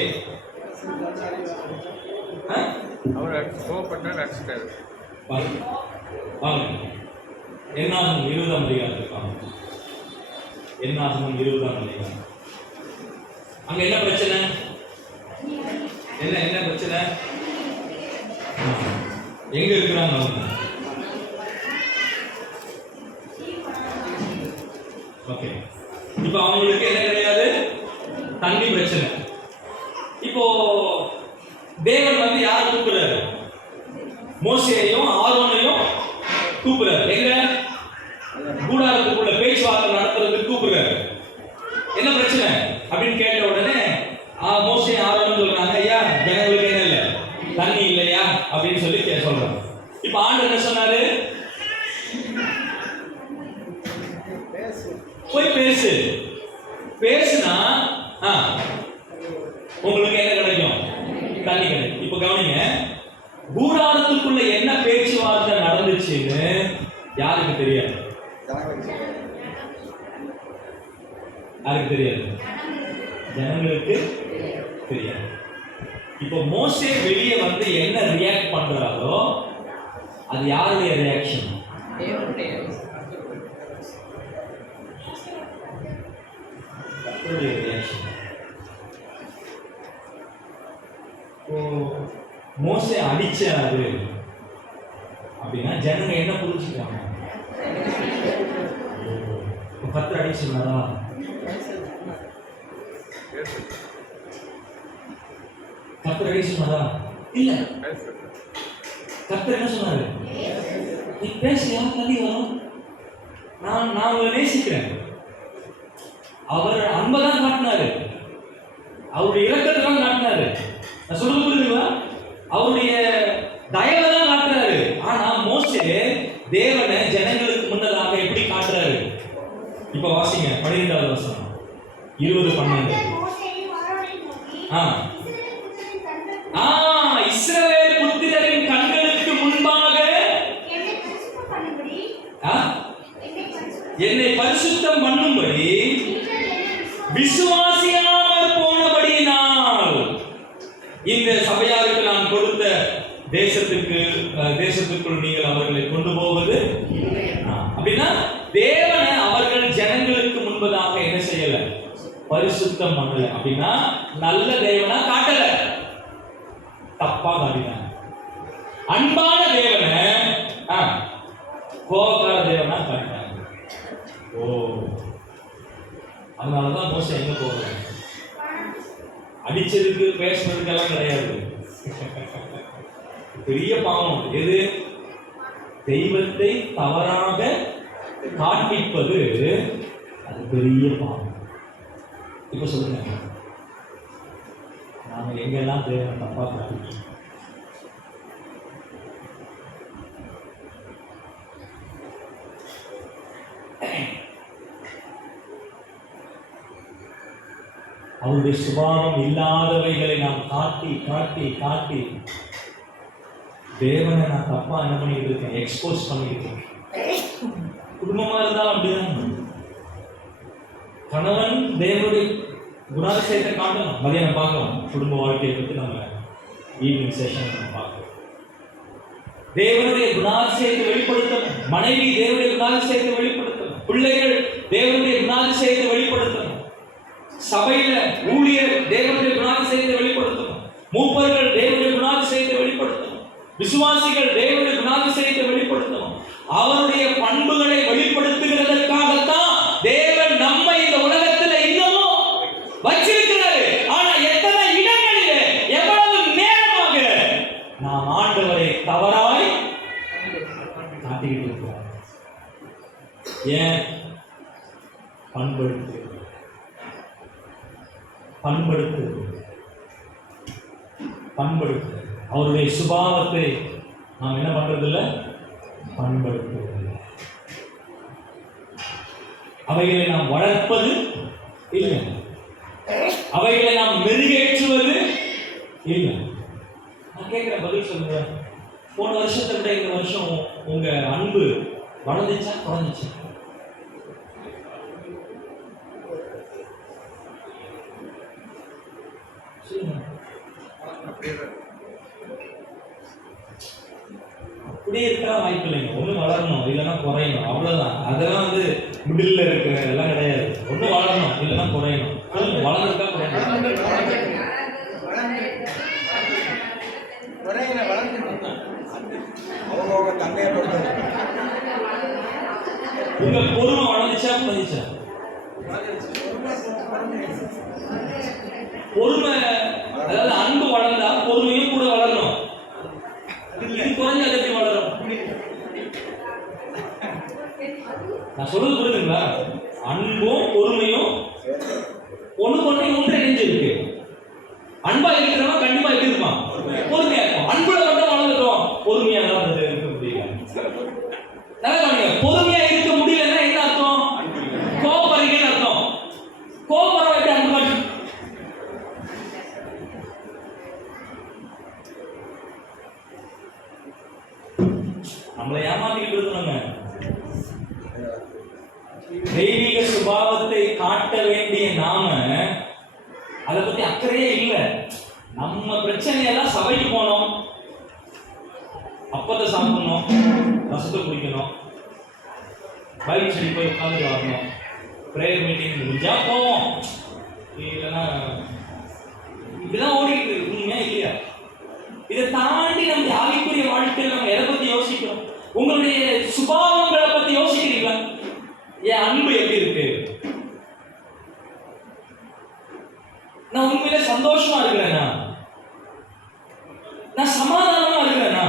அவர் கோபப்பட்டார், அடிச்சிட்டாரு. வாங்க வாங்க. என்னாகும் 20ஆம் அதிகாரத்துக்கு வாங்க. என்னாகும் 20ஆம் அதிகாரம். அங்க என்ன பிரச்சனை? என்ன பிரச்சனை? எங்க இருக்கிறாங்க அவங்க? ஓகே, இப்போ அவங்களுக்கு என்ன கிடையாது? தண்ணி பிரச்சனை. இப்போ தேவன் வந்து யார் கூப்பிடுறாரு? மோசேயையும் ஆரோனையும் கூப்பிடுறாரு. எங்க? கூடாரத்துக்குள்ள பேச்சுவார்த்தை நடத்துறதுக்கு கூப்பிடுறாரு. என்ன பிரச்சனை அப்படின்னு கேட்ட உடனே மோசே ஆரோனும் சொல்றாங்க, ஐயா ஜனங்களுக்கு என்ன இல்லை, தண்ணி இல்லையா அப்படின்னு சொல்லி சொல்றாங்க. இப்ப ஆண்டவர் என்ன சொன்னாரு? போய் பேசு. பேசுனா உங்களுக்கு என்ன கிடைக்கும்? தண்ணி கிடைக்கும். இப்ப கவனிங்க, கூடாரத்துக்குள்ள என்ன பேச்சுவார்த்தை நடந்துச்சுன்னு யாருக்கு தெரியாது? யாருக்கு தெரியாது? ஜனங்களுக்கு தெரியாது. இப்போ மோசே வெளியே வந்து என்ன ரியாக்ட் பண்றாரோ அது யாருடைய ரியாக்ஷன்? கர்த்தருடைய ரியாக்ஷன். மோசே அடிச்சாரு அப்படின்னா ஜனங்க என்ன புரிஞ்சுக்கிறாங்க? கர்த்தர் அடிச்சு சொன்னாரா? கர்த்தர் அடிச்சு சொன்னாரா? இல்ல. கர்த்தர் என்ன சொன்னாரு? நீ பேசியா தள்ளி வரும், நான் உங்களை நேசிக்கிறேன். அவர் அன்பதான் காட்டினாரு, அவருடைய இலக்கத்தை தான் காட்டினாரு. நான் சொல்றது புரியுதுங்களா? அவருடைய தயவை தான் காட்டுறாரு. ஆனா மோசே தேவனை ஜனங்களுக்கு முன்னதாக எப்படி காட்டுறாரு? இப்ப வாசிங்க 12வது வசனம், 20:12. இஸ்ரவேல் புத்திரரின் கண்களுக்கு முன்பாக என்னை பரிசுத்தம் பண்ணும்படி விசுவாசியாமல் போனபடியினால் இந்த சபையாருக்கு நான் கொடுத்த தேசத்துக்குள் நீங்கள் அவர்களை கொண்டு போவது அப்படின்னா தேவனை அவர்கள் ஜனங்களுக்கு முன்பதாக என்ன செய்யல? பரிசுத்தம் பண்ணல. அப்படின்னா நல்ல தேவனா காட்டல, தப்பா காட்டினாங்க. அன்பான தேவனை கோபக்கார தேவனா காட்டினாங்க. அதனாலதான் மோசே எங்க போகல? அடிச்சதுக்கு பேசுனதுக்கெல்லாம் கிடையாது. பெரிய பாவம் எது? தெய்வத்தை தவறாக காண்பிப்பது, அது பெரிய பாவம். இப்ப சொல்லுங்க, நாம எங்கெல்லாம் தேவனை தப்பா காண்பிக்கிறோம்? அவருடைய சுபாவம் இல்லாதவைகளை நாம் காட்டி காட்டி காட்டி தேவனை நான் தப்பா என்ன பண்ணிட்டு இருக்கேன்? எக்ஸ்போஸ் பண்ணிட்டு இருக்கேன். குடும்பமா இருந்தாலும் அப்படிதான். கணவன் தேவனுடைய குணாதிசயத்தை காட்டணும். மதியானம் பார்க்கலாம், குடும்ப வாழ்க்கையை பற்றி நம்ம ஈவினிங் செஷன் நம்ம பார்க்கலாம். தேவனுடைய குணாதிசயத்தை வெளிப்படுத்தணும். மனைவி தேவனுடைய குணாதிசயத்தை வெளிப்படுத்தணும். பிள்ளைகள் தேவனுடைய குணாதிசயத்தை வெளிப்படுத்தணும். சபையில ஊழியர் தேவனுடைய குணாதிசயத்தை வெளிப்படுத்தணும். மூப்பர்கள் தேவனுடைய குணாதிசயத்தை வெளிப்படுத்தணும். விசுவாசிகள் தேவனுடைய குணாதிசயத்தை வெளிப்படுத்தணும். அவருடைய பண்புகளை வெளிப்படுத்துகிறதற்காகத்தான் தேவன் நம்மை இந்த உலகத்தில் இன்னமும் வச்சிருக்கிறாரு. ஆனா எத்தனை இடங்களிலே எவ்வளவு நேரமாக நாம் ஆண்டவரை தவறாய் காட்டிக்கிட்டு இருக்கிறாங்க. ஏன்? பண்படுத்து பண்படுத்து பண்படுத்து அவருடைய சுபாவத்தை நாம் என்ன பண்றதில்லை? பண்படுத்துவதில்லை. அவைகளை நாம் வளர்ப்பது இல்லை, அவைகளை நாம் மெருகேற்றுவது இல்லை. நான் கேட்கிறேன், பதில் சொல்லுங்க. போன வருஷத்தை விட இந்த வருஷம் உங்க அன்பு வளர்ந்துச்சா குறைஞ்சிச்சா? அப்படியே இருக்க வாய்ப்பு இல்லைங்க. ஒண்ணு வளரணும் இல்லைன்னா குறையணும், அவ்வளவுதான். அதெல்லாம் வந்து மிடில் இருக்கு, அதெல்லாம் கிடையாது. ஒண்ணு வளரணும் இல்லைன்னா குறையணும். வளர்ந்துருக்கா குறையணும். உங்க பொறுமை வளர்ந்துச்சா குறைஞ்சிச்சா? பொறுமை, அதாவது அன்பு வளர்ந்தா பொறுமையும் கூட வளரணும். இது குறைஞ்ச எப்படி வளரும்? நான் சொல்றது புரியுதுங்களா? அன்பும் பொறுமையும் ஒண்ணுக்கு ஒன்று இணைஞ்சு இருக்கு. அன்பா இருக்கிறவன் கண்டிப்பா எப்படி இருப்பான்? பொறுமையா இருக்கும். அன்புல மட்டும் வளர்ந்துட்டோம், பொறுமையா தான் இருக்க முடியல. நல்லா கவனிங்க, பொறுமையா இருக்க முடியலன்னா என்ன அர்த்தம்? கோபப்படுறீங்கன்னு அர்த்தம். கோபப்படுற எப்படி அன்பு காட்டும்? நம்மளை ஏமாத்திட்டு இருக்கணுங்க. தெய்வீக சுபாவத்தை காட்ட வேண்டிய நாம அதை பத்தி அக்கறையே இல்லை. நம்ம பிரச்சனையெல்லாம் சபைக்கு போனோம், அப்பத்தை சாப்பிடணும், ரசத்தை குடிக்கணும், பைபிள் ஸ்டடி போய் உட்காந்து வரணும், பிரேயர் மீட்டிங் முடிஞ்சா போவோம், இல்லைன்னா இப்படிதான் ஓடிட்டு உண்மையா இல்லையா? இதை தாண்டி நம்ம ஆவிக்குரிய வாழ்க்கையில் நம்ம எதை பத்தி யோசிக்கிறோம்? உங்களுடைய சுபாவங்களை பத்தி யோசிக்கிறீங்களா? என் அன்பு எப்படி இருக்கு? நான் உண்மையில சந்தோஷமா இருக்கிறேனா? நான் சமாதானமா இருக்கிறேனா?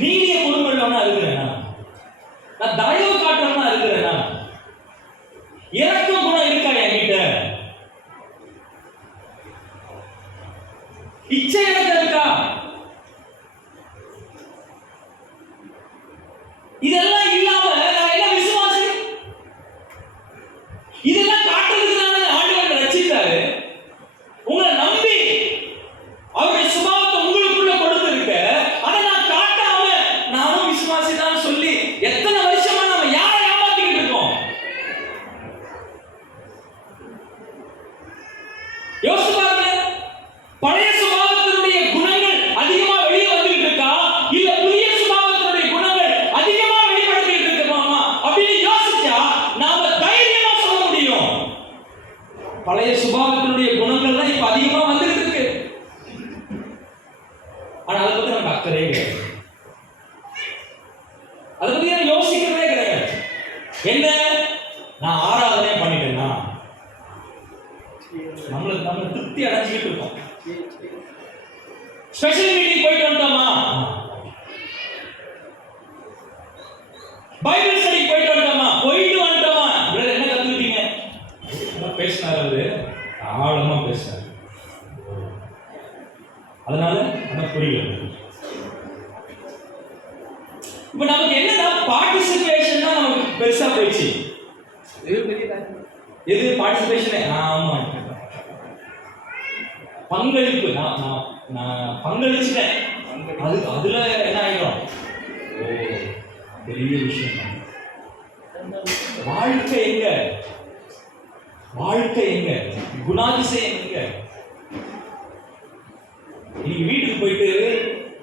நீடிய பொறுமையுள்ளவனா இருக்கிறேனா? நான் தயவு காட்டுறவனா இருக்கிறேனா? இறக்கம் குணம் இருக்கா என்கிட்ட? இச்சை எனக்கு இருக்கா? இதெல்லாம் இல்லாம நான் என்ன விசுவாசி? இதெல்லாம் காட்டுறதுக்கு தான் ஆண்டவர் ரட்சித்தாரு. உங்களை நம்பி அவருடைய சுபாவத்தை உங்களுக்குள்ள கொடுத்திருக்க, அதை நான் காட்டாம நானும் விசுவாசி தான் சொல்லி எத்தனை வருஷமா நம்ம யாரை ஏமாத்திக்கிட்டு இருக்கோம்? யோசிச்சு பாருங்க. பழைய சுபாவத்தினுடைய குணங்கள் அதிகமா வெளியே வந்துட்டு இருக்கா, இல்ல புதிய சுபாவத்தினுடைய குணங்கள் அதிகமா வெளிப்படுத்திட்டு இருக்குமா அப்படின்னு யோசிச்சா நாம தைரியமா சொல்ல முடியும். பழைய சுபாவத்தினுடைய குணங்கள் தான் இப்ப அதிகமா வந்துட்டு இருக்கு. ஆனா அதை பத்தி நமக்கு அக்கறையே கிடையாது. அதை பத்தி நான் யோசிக்கிறதே கிடையாது. என்ன, நான் ஆராதனை பண்ணிட்டேன்னா நம்ம திருப்தி அடைஞ்சிக்கிட்டு இருக்கோம். ஸ்பெஷல் மீட்டிங் போயிட்டு வந்தோமா, பைபிள் ஸ்டடி போயிட்டு வந்தோமா, பிரதர் என்ன கத்துக்கிட்டீங்க? பேசினார், அவரு ஆழமா பேசினார். அதனால எனக்கு புரியல. இப்ப நமக்கு என்னன்னா பார்ட்டிசிபேஷன் தான் நமக்கு பெருசா போயிடுச்சு. எது பார்ட்டிசிபேஷன்? ஆமா, பங்களிப்பு. நான் பங்களிச்சுட்டேன், அதுல என்ன ஆயிடும்? ஓ, பெரிய விஷயம். வாழ்க்கை எங்க? வாழ்க்கை எங்க? குணாதிசயம் எங்க? நீங்க வீட்டுக்கு போயிட்டு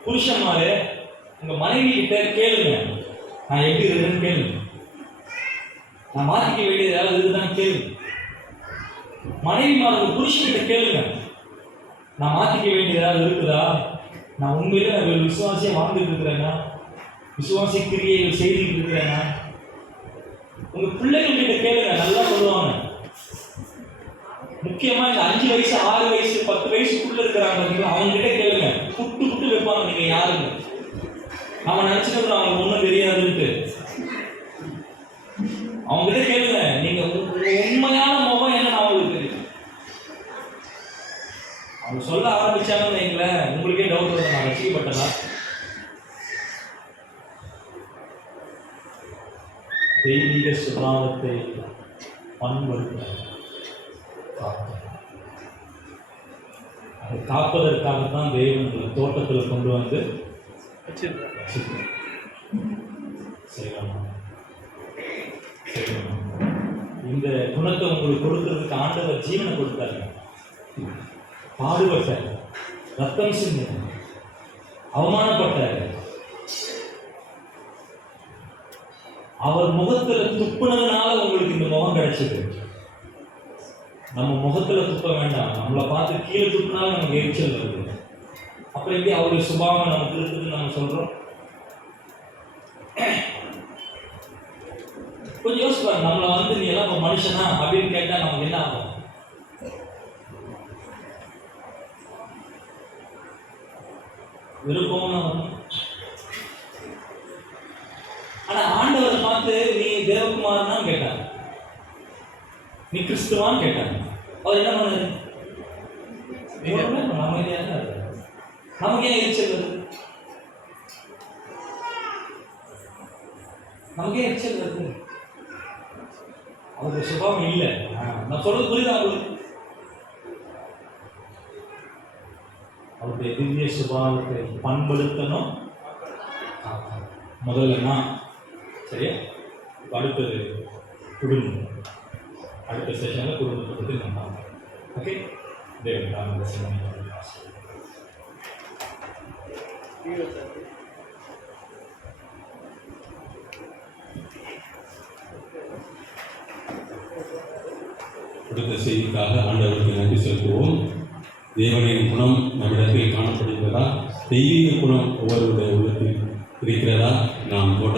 புருஷன்மாரு உங்க மனைவி கிட்ட கேளுங்க, நான் எப்படி இருக்குன்னு கேளுங்க. நான் மாத்திக்க வேண்டியது ஏதாவது இருக்குதான் கேளுங்க. மனைவிமார் உங்க புருஷன்கிட்ட கேளுங்க, நான் மாத்திக்க வேண்டியது ஏதாவது இருக்குதா? நான் உண்மையில விசுவாசியா வாழ்ந்துட்டு இருக்கிறேன்னா, விசுவாசி கிரியைகள் செய்துட்டு இருக்கிறேன்னா? உங்க பிள்ளைகள் கிட்ட கேளுங்க, நல்லா சொல்லுவாங்க. முக்கியமா இந்த 5 வயசு 6 வயசு 10 வயசுக்குள்ள இருக்கிறாங்க, அவங்க கிட்ட கேளுங்க. புட்டு வைப்பாங்க, நீங்க யாருங்க? அவன் நினைச்சுக்கிறது அவனுக்கு ஒண்ணும் தெரியாதுன்ட்டு. அவங்க கிட்ட கேளுங்க, நீங்க உங்க உண்மையான முகம் என்னன்னு அவங்களுக்கு தெரியும். அவங்க சொல்ல ஆரம்பிச்சாங்கன்னு வைங்களேன், உங்களுக்கே டவுட் வரும், நான் ரசிக்கப்பட்டதா? தெய்வீக சுபாவத்தை பண்படுத்த அதை காப்பதற்காகத்தான் தேவன் தோட்டத்தில் கொண்டு வந்து வச்சிருக்கிறார். செய்யலாமா? செய்யலாமா? இந்த குணத்தை உங்களுக்கு கொடுக்கறதுக்கு ஆண்டவர் ஜீவனை கொடுத்தாரு, பாடுபட்டார், ரத்தம் சிந்தினார், அவமானப்பட்டார். அவர் முகத்துல துப்புனதுனால உங்களுக்கு இந்த முகம் கிடைச்சது. நம்ம முகத்துல துப்ப வேண்டாம், நம்மளை பார்த்து கீழே துப்புனாலும் நமக்கு எரிச்சல் வருது. அப்புறம் எப்படி அவருடைய சுபாவம் நமக்கு இருக்குதுன்னு நம்ம சொல்றோம்? கொஞ்சம் யோசிப்பாரு, நம்மளை வந்து நீ எல்லாம் மனுஷனா அப்படின்னு கேட்டா நமக்கு என்ன ஆகும்? விருப்பம்னு வரும். ஆனா ஆண்டவரை பார்த்து நீ தேவகுமாரனா கேட்டாங்க, நீ கிறிஸ்துவான்னு கேட்டாங்க. அவர் என்ன பண்ணாரு? அமைதியாக தான் இருக்காரு. நமக்கு ஏன் எரிச்சல் வருது? நமக்கு ஏன் எரிச்சல் வருது? அவருக்கு சுபாவம் இல்லை. நான் சொல்றது புரியுதா உங்களுக்கு? அவருடைய திவ்ய சுபாவத்தை பண்படுத்தணும். முதல்ல நான் சரியா, அடுத்தது குடும்பம். அடுத்த செஷனில் குடும்பத்தை பற்றி நம்ம பார்க்கலாம். ஓகே, தேவன் அடுத்த செய்திக்காக ஆண்டவருக்கு நன்றி செலுத்துவோம். தேவனின் குணம் நம்மிடத்தில் காணப்படுகிறதா? தெய்வீக குணம் ஒவ்வொருடைய உள்ளத்தில் இருக்கிறதா? நாம் தோட்டத்தில்